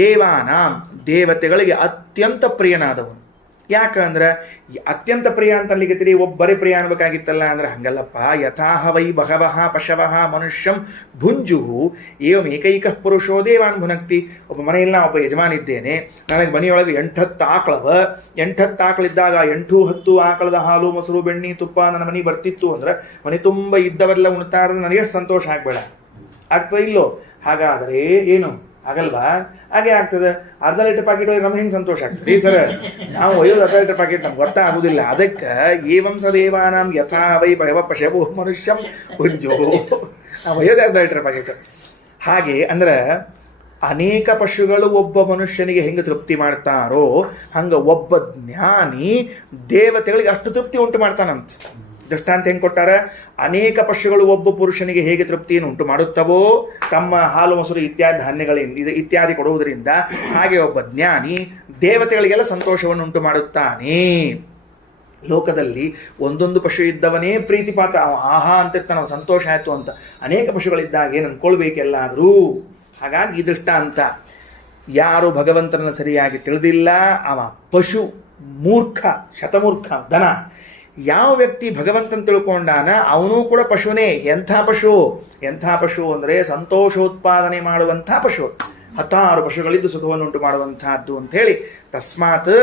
ದೇವಾನಾಂ ದೇವತೆಗಳಿಗೆ ಅತ್ಯಂತ ಪ್ರಿಯನಾದವನು. ಯಾಕಂದ್ರೆ ಅತ್ಯಂತ ಪ್ರಿಯ ಅಂತ ಅಲ್ಲಿಗೆ ಒಬ್ಬರೇ ಪ್ರಿಯ ಅನ್ಬೇಕಾಗಿತ್ತಲ್ಲ ಅಂದ್ರೆ ಹಂಗಲ್ಲಪ್ಪ. ಯಥಾಹ ವೈ ಬಹವಃ ಪಶವಃ ಮನುಷ್ಯಂ ಭುಂಜುಹು ಏವಂ ಏಕೈಕ ಪುರುಷೋ ದೇವಾನ್ ಭುನಕ್ತಿ. ಒಬ್ಬ ಮನೆಯಲ್ಲಿ ನಾ ಒಬ್ಬ ಯಜಮಾನಿದ್ದೇನೆ, ನನಗೆ ಮನೆಯೊಳಗೆ 8-10 ಆಕಳವ. 8-10 ಆಕಳಿದ್ದಾಗ 8-10 ಆಕಳದ ಹಾಲು ಮೊಸರು ಬೆಣ್ಣೆ ತುಪ್ಪ ನನ್ನ ಮನೆಗೆ ಬರ್ತಿತ್ತು ಅಂದ್ರೆ ಮನೆ ತುಂಬ ಇದ್ದವರೆಲ್ಲ ಉಣ್ತಾ ಇರೋದು ನನಗೆ ಎಷ್ಟು ಸಂತೋಷ ಆಗ್ಬೇಡ? ಆಗ್ತದೆ ಇಲ್ಲೋ? ಹಾಗಾದರೆ ಏನು ಆಗಲ್ವಾ? ಹಾಗೆ ಆಗ್ತದೆ. ಅರ್ಧ ಲೀಟರ್ ಪಾಕೆಟ್ ಹೋಗಿ ನಮ್ಗೆ ಹೆಂಗೆ ಸಂತೋಷ ಆಗ್ತದೆ ಸರ್? ನಾವು ಒಯ್ಯೋದು ಅರ್ಧ ಲೀಟರ್ ಪಾಕೆಟ್ ನಮ್ಗೆ ಗೊತ್ತಾಗುದಿಲ್ಲ. ಅದಕ್ಕೆ ಏವಂ ಸ ದೇವಾನಾಂ ಯಥಾ ವೈ ಭಗವ ಪಶವೋ ಮನುಷ್ಯಂ ಭುಂಜೋ, ನಾವು ಒಯ್ಯೋದು ಅರ್ಧ ಲೀಟರ್ ಪಾಕೆಟ್. ಹಾಗೆ ಅಂದ್ರೆ ಅನೇಕ ಪಶುಗಳು ಒಬ್ಬ ಮನುಷ್ಯನಿಗೆ ಹೆಂಗೆ ತೃಪ್ತಿ ಮಾಡ್ತಾರೋ ಹಂಗ ಒಬ್ಬ ಜ್ಞಾನಿ ದೇವತೆಗಳಿಗೆ ಅಷ್ಟು ತೃಪ್ತಿ ಉಂಟು ಮಾಡ್ತಾನಂತ. ದೃಷ್ಟಾಂತ ಹೆಂಗೆ ಕೊಟ್ಟಾರ? ಅನೇಕ ಪಶುಗಳು ಒಬ್ಬ ಪುರುಷನಿಗೆ ಹೇಗೆ ತೃಪ್ತಿಯನ್ನು ಉಂಟು ಮಾಡುತ್ತವೋ ತಮ್ಮ ಹಾಲು ಮೊಸರು ಇತ್ಯಾದಿ ಧಾನ್ಯಗಳಿಂದ ಇತ್ಯಾದಿ ಕೊಡುವುದರಿಂದ, ಹಾಗೆ ಒಬ್ಬ ಜ್ಞಾನಿ ದೇವತೆಗಳಿಗೆಲ್ಲ ಸಂತೋಷವನ್ನು ಉಂಟು ಮಾಡುತ್ತಾನೆ. ಲೋಕದಲ್ಲಿ ಒಂದೊಂದು ಪಶು ಇದ್ದವನೇ ಪ್ರೀತಿ ಪಾತ್ರ, ಆಹಾ ಅಂತಿರ್ತಾನೆ, ಸಂತೋಷ ಆಯ್ತು ಅಂತ. ಅನೇಕ ಪಶುಗಳಿದ್ದಾಗ ಏನು ಅನ್ಕೊಳ್ಬೇಕೆಲ್ಲಾದರೂ. ಹಾಗಾಗಿ ಈ ದೃಷ್ಟಾಂತ ಯಾರು ಭಗವಂತನನ್ನು ಸರಿಯಾಗಿ ತಿಳಿದಿಲ್ಲ ಅವ ಪಶು, ಮೂರ್ಖ, ಶತಮೂರ್ಖ, ದನ. ಯಾವ ವ್ಯಕ್ತಿ ಭಗವಂತನ ತಿಳ್ಕೊಂಡಾನ ಅವನು ಕೂಡ ಪಶುನೇ. ಎಂಥ ಪಶು ಅಂದರೆ ಸಂತೋಷೋತ್ಪಾದನೆ ಮಾಡುವಂಥ ಪಶು. 10 ಪಶುಗಳಿದ್ದು ಸುಖವನ್ನು ಉಂಟು ಮಾಡುವಂತಹದ್ದು ಅಂತ ಹೇಳಿ. ತಸ್ಮಾತ್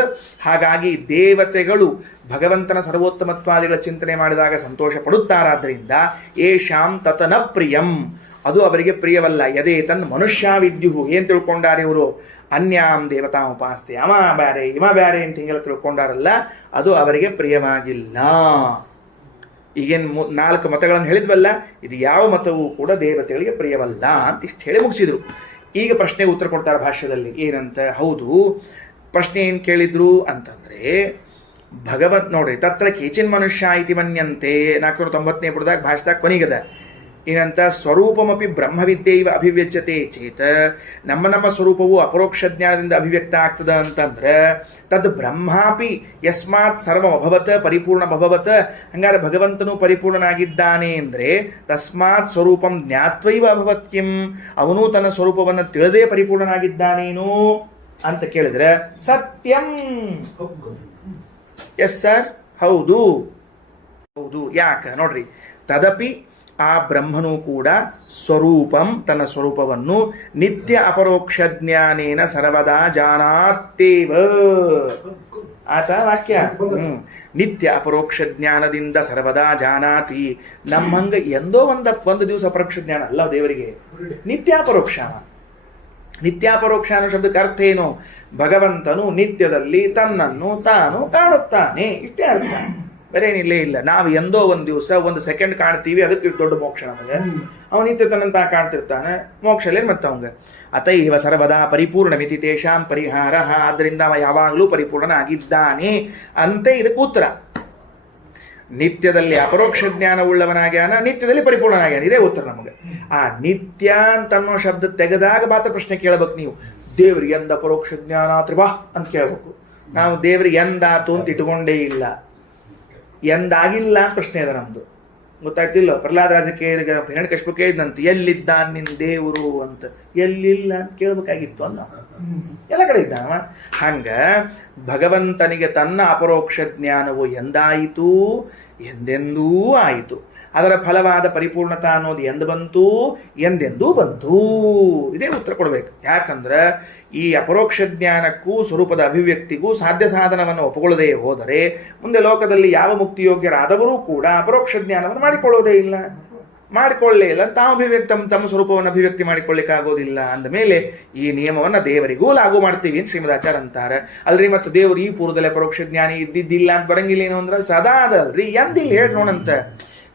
ಹಾಗಾಗಿ ದೇವತೆಗಳು ಭಗವಂತನ ಸರ್ವೋತ್ತಮತ್ವಾದಿಗಳ ಚಿಂತನೆ ಮಾಡಿದಾಗ ಸಂತೋಷ ಪಡುತ್ತಾರಾದ್ರಿಂದ ಏಷಾಂ ತತನ ಪ್ರಿಯಂ, ಅದು ಅವರಿಗೆ ಪ್ರಿಯವಲ್ಲ. ಯದೇ ತನ್ ಮನುಷ್ಯ ವಿದ್ಯುಹು, ಏನ್ ತಿಳ್ಕೊಂಡಾರೆ ಇವರು? ಅನ್ಯಾಂ ದೇವತಾ ಉಪಾಸ್ತೆ, ಅವ ಬ್ಯಾರೆ ಇವ ಬ್ಯಾರೆ ಅಂತ ಹಿಂಗೆಲ್ಲ ತಿಳ್ಕೊಂಡಾರಲ್ಲ, ಅದು ಅವರಿಗೆ ಪ್ರಿಯವಾಗಿಲ್ಲ. ಈಗೇನು 4 ಮತಗಳನ್ನು ಹೇಳಿದ್ವಲ್ಲ, ಇದು ಯಾವ ಮತವೂ ಕೂಡ ದೇವತೆಗಳಿಗೆ ಪ್ರಿಯವಲ್ಲ ಅಂತ ಇಷ್ಟು ಹೇಳಿ ಮುಗಿಸಿದ್ರು. ಈಗ ಪ್ರಶ್ನೆಗೆ ಉತ್ತರ ಕೊಡ್ತಾರೆ ಭಾಷ್ಯದಲ್ಲಿ. ಏನಂತ? ಹೌದು, ಪ್ರಶ್ನೆ ಏನು ಕೇಳಿದ್ರು ಅಂತಂದ್ರೆ ಭಗವತ್ ನೋಡ್ರಿ, ತತ್ರ ಕೇಚಿನ್ ಮನುಷ್ಯ ಇತಿ ಮನ್ಯಂತೆ 490ನೇ ಪುಟದಾಗ ಭಾಷೆದಾಗ ಕೊನೆಗದ ಏನಂತ? ಸ್ವರೂಪಮಪಿ ಬ್ರಹ್ಮವಿದ್ಯೆಯವ ಅಭಿವ್ಯಕ್ತತೆ ಚೇತ, ನಮ್ಮ ಸ್ವರೂಪವು ಅಪರೋಕ್ಷ ಜ್ಞಾನದಿಂದ ಅಭಿವ್ಯಕ್ತ ಆಗ್ತದ ಅಂತಂದ್ರೆ ತದ್ ಬ್ರಹ್ಮಾಪಿ ಯಸ್ಮಾತ್ ಸರ್ವಮಭವತ್ ಪರಿಪೂರ್ಣಮಭವತ್. ಹಂಗಾರೆ ಭಗವಂತನು ಪರಿಪೂರ್ಣನಾಗಿದ್ದಾನೆ ಅಂದ್ರೆ ತಸ್ಮಾತ್ ಸ್ವರೂಪಂ ಜ್ಞಾತ್ವೈವ ಅಭವತ್ ಕಿಂ, ಅವನು ತನ್ನ ಸ್ವರೂಪವನ್ನು ತಿಳಿದೇ ಪರಿಪೂರ್ಣನಾಗಿದ್ದಾನೇನು ಅಂತ ಕೇಳಿದ್ರೆ ಸತ್ಯಂ. ಎಸ್ ಸರ್, ಹೌದು. ಯಾಕ ನೋಡ್ರಿ, ತದಪಿ ಆ ಬ್ರಹ್ಮನೂ ಕೂಡ ಸ್ವರೂಪಂ ತನ್ನ ಸ್ವರೂಪವನ್ನು ನಿತ್ಯ ಅಪರೋಕ್ಷ ಜ್ಞಾನೇನ ಸರ್ವದಾ ಜಾನಾತ್ತೇವ. ಆತ ವಾಕ್ಯ. ನಿತ್ಯ ಅಪರೋಕ್ಷ ಜ್ಞಾನದಿಂದ ಸರ್ವದಾ ಜಾನಾತಿ. ನಮ್ಮಂಗ ಎಂದೋ ಒಂದು ದಿವಸ ಅಪರೋಕ್ಷ ಜ್ಞಾನ ಅಲ್ಲ ದೇವರಿಗೆ, ನಿತ್ಯಾಪರೋಕ್ಷ. ನಿತ್ಯಾಪರೋಕ್ಷ ಅನ್ನೋ ಶಬ್ದಕ್ಕೆ ಅರ್ಥ ಏನು? ಭಗವಂತನು ನಿತ್ಯದಲ್ಲಿ ತನ್ನನ್ನು ತಾನು ಕಾಣುತ್ತಾನೆ, ಇಷ್ಟೇ ಅರ್ಥ, ಬೇರೇನಿಲ್ಲೇ ಇಲ್ಲ. ನಾವು ಎಂದೋ ಒಂದು ದಿವಸ ಒಂದು ಸೆಕೆಂಡ್ ಕಾಣ್ತೀವಿ, ಅದಕ್ಕೆ ದೊಡ್ಡ ಮೋಕ್ಷ ನಮಗೆ. ಅವನು ನಿತ್ಯ ತನ್ನಂತ ಕಾಣ್ತಿರ್ತಾನೆ, ಮೋಕ್ಷಲ್ಲೇ ಮತ್ತೆ ಅವಂಗ. ಅತೈವ ಸರ್ವದಾ ಪರಿಪೂರ್ಣ ಮಿತಿ ತೇಷಾಂ ಪರಿಹಾರ. ಆದ್ದರಿಂದ ಅವ ಯಾವಾಗಲೂ ಪರಿಪೂರ್ಣನಾಗಿದ್ದಾನೆ ಅಂತೆ ಇದಕ್ಕೆ ಉತ್ತರ. ನಿತ್ಯದಲ್ಲಿ ಅಪರೋಕ್ಷ ಜ್ಞಾನವುಳ್ಳವನಾಗ್ಯಾನ, ನಿತ್ಯದಲ್ಲಿ ಪರಿಪೂರ್ಣನಾಗ್ಯಾನ, ಇದೇ ಉತ್ತರ ನಮಗೆ. ಆ ನಿತ್ಯ ಅಂತನ್ನೋ ಶಬ್ದ ತೆಗೆದಾಗ ಮಾತ್ರ ಪ್ರಶ್ನೆ ಕೇಳಬೇಕು ನೀವು. ದೇವರಿಗೆ ಎಂದ ಅಪರೋಕ್ಷ ಜ್ಞಾನ ತ್ರಿವಾ ಅಂತ ಕೇಳಬೇಕು. ನಾವು ದೇವರಿಗೆ ಎಂದಾತು ಅಂತ ಇಟ್ಕೊಂಡೇ ಇಲ್ಲ, ಎಂದಾಗಿಲ್ಲ ಅಂತ ಪ್ರಶ್ನೆ ಇದೆ ನಮ್ದು. ಗೊತ್ತಾಯ್ತಿಲ್ಲ? ಪ್ರಹ್ಲಾದ ರಾಜ ಕೇಳಿದ, ಹಿರಣ್ಯಕಶಿಪು ಕೇಳಿದಂತ ಎಲ್ಲಿದ್ದ ನಿನ್ ದೇವರು ಅಂತ. ಎಲ್ಲಿಲ್ಲ ಅಂತ ಕೇಳ್ಬೇಕಾಗಿತ್ತು ಅಲ್ಲ, ಎಲ್ಲ ಕಡೆ ಇದ್ದಾವ. ಹಂಗ ಭಗವಂತನಿಗೆ ತನ್ನ ಅಪರೋಕ್ಷ ಜ್ಞಾನವು ಎಂದಾಯಿತು? ಎಂದೆಂದೂ ಆಯಿತು. ಅದರ ಫಲವಾದ ಪರಿಪೂರ್ಣತಾ ಅನ್ನೋದು ಎಂದು ಬಂತು? ಎಂದೆಂದೂ ಬಂತು. ಇದೇ ಉತ್ತರ ಕೊಡಬೇಕು. ಯಾಕಂದ್ರೆ ಈ ಅಪರೋಕ್ಷ ಜ್ಞಾನಕ್ಕೂ ಸ್ವರೂಪದ ಅಭಿವ್ಯಕ್ತಿಗೂ ಸಾಧ್ಯ ಸಾಧನವನ್ನು ಒಪ್ಪಿಕೊಳ್ಳದೇ ಹೋದರೆ ಮುಂದೆ ಲೋಕದಲ್ಲಿ ಯಾವ ಮುಕ್ತಿಯೋಗ್ಯರಾದವರೂ ಕೂಡ ಅಪರೋಕ್ಷ ಜ್ಞಾನವನ್ನು ಮಾಡಿಕೊಳ್ಳೋದೇ ಇಲ್ಲ, ಮಾಡಿಕೊಳ್ಳೇ ಇಲ್ಲ. ತಮ್ಮ ಸ್ವರೂಪವನ್ನು ಅಭಿವ್ಯಕ್ತಿ ಮಾಡಿಕೊಳ್ಳಿಕ್ಕಾಗೋದಿಲ್ಲ. ಅಂದ ಮೇಲೆ ಈ ನಿಯಮವನ್ನು ದೇವರಿಗೂ ಲಾಗು ಮಾಡ್ತೀವಿ ಅಂತ ಶ್ರೀಮದಾಚಾರ್ಯ ಅಂತಾರೆ. ಅಲ್ರಿ ಮತ್ತು ದೇವರು ಈ ಪೂರ್ವದಲ್ಲಿ ಅಪರೋಕ್ಷ ಜ್ಞಾನಿ ಇದ್ದಿದ್ದಿಲ್ಲ ಅಂತ ಬರಂಗಿಲ್ಲ ಏನು ಅಂದ್ರೆ ಸದಾ ಅದಲ್ರಿ, ಎಂದಿಲ್ಲ ಹೇಳಿ ನೋಡಂತ.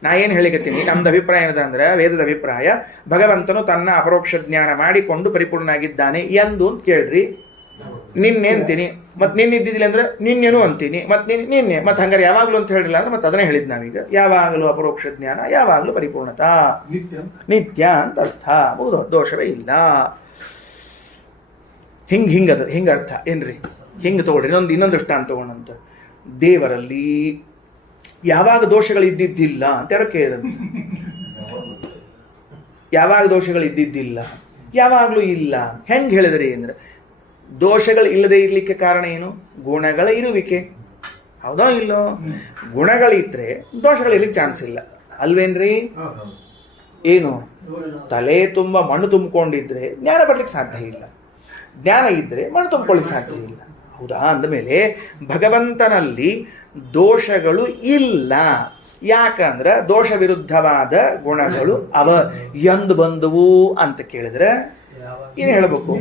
ನಾ ಏನು ಹೇಳಿಕತ್ತೀನಿ, ನಮ್ದು ಅಭಿಪ್ರಾಯ ಏನದ ಅಂದ್ರೆ, ವೇದದ ಅಭಿಪ್ರಾಯ ಭಗವಂತನು ತನ್ನ ಅಪರೋಕ್ಷ ಜ್ಞಾನ ಮಾಡಿಕೊಂಡು ಪರಿಪೂರ್ಣನಾಗಿದ್ದಾನೆ ಎಂದು ಅಂತ ಕೇಳ್ರಿ. ನಿನ್ನೆ ಅಂತೀನಿ, ಮತ್ತೆ ನಿನ್ನೆ ಇದ್ದಿದ್ದಿಲ್ಲ ಅಂದ್ರೆ ನಿನ್ನೆನು ಅಂತೀನಿ, ಮತ್ತೆ ನಿನ್ನೆ ಮತ್ತೆ ಹಂಗಾರೆ ಯಾವಾಗಲೂ ಅಂತ ಹೇಳಿಲ್ಲ ಅಂದ್ರೆ ಮತ್ತೆ ಅದನ್ನೇ ಹೇಳಿದ್ ನಾವೀಗ. ಯಾವಾಗಲೂ ಅಪರೋಕ್ಷ ಜ್ಞಾನ, ಯಾವಾಗಲೂ ಪರಿಪೂರ್ಣತಾ, ನಿತ್ಯ ಅಂತ ಅರ್ಥ. ಹೌದು, ದೋಷವೇ ಇಲ್ಲ. ಹಿಂಗ ಅರ್ಥ ಏನ್ರಿ? ಹಿಂಗ ತಗೊಳ್ರಿ. ಇನ್ನೊಂದು ದೃಷ್ಟಾಂತ ತಗೊಂಡಂತ, ದೇವರಲ್ಲಿ ಯಾವಾಗ ದೋಷಗಳು ಇದ್ದಿದ್ದಿಲ್ಲ ಅಂತ ಯಾರೋ ಕೇಳಿದಂತೆ. ಯಾವಾಗ ದೋಷಗಳು ಇದ್ದಿದ್ದಿಲ್ಲ, ಯಾವಾಗಲೂ ಇಲ್ಲ ಹೆಂಗ್ ಹೇಳಿದ್ರಿ ಅಂದ್ರೆ, ದೋಷಗಳು ಇಲ್ಲದೆ ಇರ್ಲಿಕ್ಕೆ ಕಾರಣ ಏನು? ಗುಣಗಳ ಇರುವಿಕೆ. ಹೌದೋ ಇಲ್ಲೋ? ಗುಣಗಳಿದ್ರೆ ದೋಷಗಳಿರ್ಲಿಕ್ಕೆ ಚಾನ್ಸ್ ಇಲ್ಲ ಅಲ್ವೇನ್ರಿ? ಏನು, ತಲೆ ತುಂಬ ಮಣ್ಣು ತುಂಬಿಕೊಂಡಿದ್ರೆ ಜ್ಞಾನ ಬರ್ಲಿಕ್ಕೆ ಸಾಧ್ಯ ಇಲ್ಲ, ಜ್ಞಾನ ಇದ್ರೆ ಮಣ್ಣು ತುಂಬಿಕೊಳ್ಳಿಕ್ಕೆ ಸಾಧ್ಯ ಇಲ್ಲ. ಹೌದಾ? ಅಂದಮೇಲೆ ಭಗವಂತನಲ್ಲಿ ದೋಷಗಳು ಇಲ್ಲ. ಯಾಕಂದ್ರೆ ದೋಷ ವಿರುದ್ಧವಾದ ಗುಣಗಳು ಅವ ಎಂದು ಬಂದವು ಅಂತ ಕೇಳಿದ್ರೆ ಏನು ಹೇಳಬೇಕು?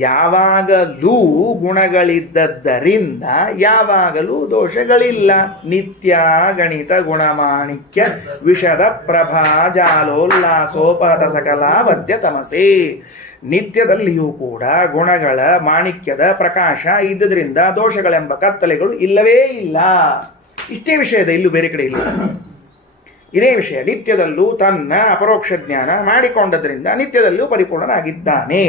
ಯಾವಾಗಲೂ ಗುಣಗಳಿದ್ದದ್ದರಿಂದ ಯಾವಾಗಲೂ ದೋಷಗಳಿಲ್ಲ. ನಿತ್ಯ ಗಣಿತ ಗುಣಮಾಣಿಕ್ಯ ವಿಷದ ಪ್ರಭಾ ಜಾಲೋಲ್ಲಾಸೋಪಹತ ಸಕಲ ವದ್ಯ ತಮಸೆ. ನಿತ್ಯದಲ್ಲಿಯೂ ಕೂಡ ಗುಣಗಳ ಮಾಣಿಕ್ಯದ ಪ್ರಕಾಶ ಇದ್ದದ್ರಿಂದ ದೋಷಗಳೆಂಬ ಕತ್ತಲೆಗಳು ಇಲ್ಲವೇ ಇಲ್ಲ. ಇಷ್ಟೇ ವಿಷಯದ, ಇಲ್ಲೂ ಬೇರೆ ಕಡೆ ಇಲ್ಲ. ಇದೇ ವಿಷಯ. ನಿತ್ಯದಲ್ಲೂ ತನ್ನ ಅಪರೋಕ್ಷ ಜ್ಞಾನ ಮಾಡಿಕೊಂಡದ್ರಿಂದ ನಿತ್ಯದಲ್ಲೂ ಪರಿಪೂರ್ಣನಾಗಿದ್ದಾನೆ.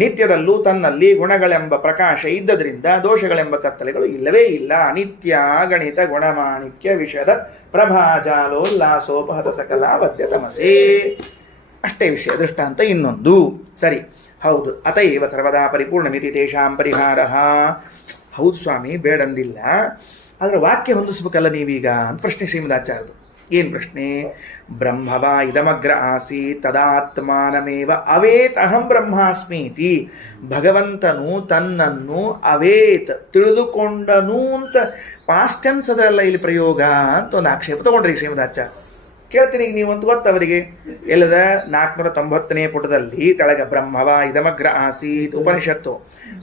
ನಿತ್ಯದಲ್ಲೂ ತನ್ನಲ್ಲಿ ಗುಣಗಳೆಂಬ ಪ್ರಕಾಶ ಇದ್ದದ್ರಿಂದ ದೋಷಗಳೆಂಬ ಕತ್ತಲೆಗಳು ಇಲ್ಲವೇ ಇಲ್ಲ. ನಿತ್ಯ ಗಣಿತ ಗುಣಮಾಣಿಕ್ಯ ವಿಷದ ಪ್ರಭಾಜಾಲೋಲ್ಲಾಸೋಪಹತ ಸಕಲ ವದ್ಯ ತಮಸೆ. ಅಷ್ಟೇ ವಿಷಯ. ದೃಷ್ಟಾಂತ ಇನ್ನೊಂದು. ಸರಿ, ಹೌದು. ಅತೈವ ಸರ್ವದಾ ಪರಿಪೂರ್ಣ ಮಿತಿ ತೇಷಾಂ ಪರಿಹಾರ. ಹೌದು ಸ್ವಾಮಿ, ಬೇಡಂದಿಲ್ಲ, ಆದ್ರೆ ವಾಕ್ಯ ಹೊಂದಿಸ್ಬೇಕಲ್ಲ ನೀವೀಗ ಅಂತ ಪ್ರಶ್ನೆ ಶ್ರೀಮದಾಚಾರ್ಯರು. ಏನು ಪ್ರಶ್ನೆ? ಬ್ರಹ್ಮವ ಇದಮಗ್ರ ಆಸಿ ತದಾತ್ಮಾನಮೇವ ಅವೇತ್ ಅಹಂ ಬ್ರಹ್ಮಾಸ್ಮೀತಿ. ಭಗವಂತನು ತನ್ನನ್ನು ಅವೇತ್ ತಿಳಿದುಕೊಂಡನು ಅಂತ ಪಾಸ್ಟ್ ಟೆನ್ಸ್ ಅದಲ್ಲ ಇಲ್ಲಿ ಪ್ರಯೋಗ ಅಂತ ಒಂದು ಆಕ್ಷೇಪ ತಗೊಂಡ್ರಿ ಶ್ರೀಮದಾಚಾರ್ಯ. ಕೇಳ್ತೀನಿ ಈಗ ನೀವಂತೂ ಗೊತ್ತವರಿಗೆ. ಎಲ್ಲದ 490ನೇ ಪುಟದಲ್ಲಿ ತೆಳಗ ಬ್ರಹ್ಮವ ಇದಮಗ್ರ ಆಸೀತ್ ಉಪನಿಷತ್ತು.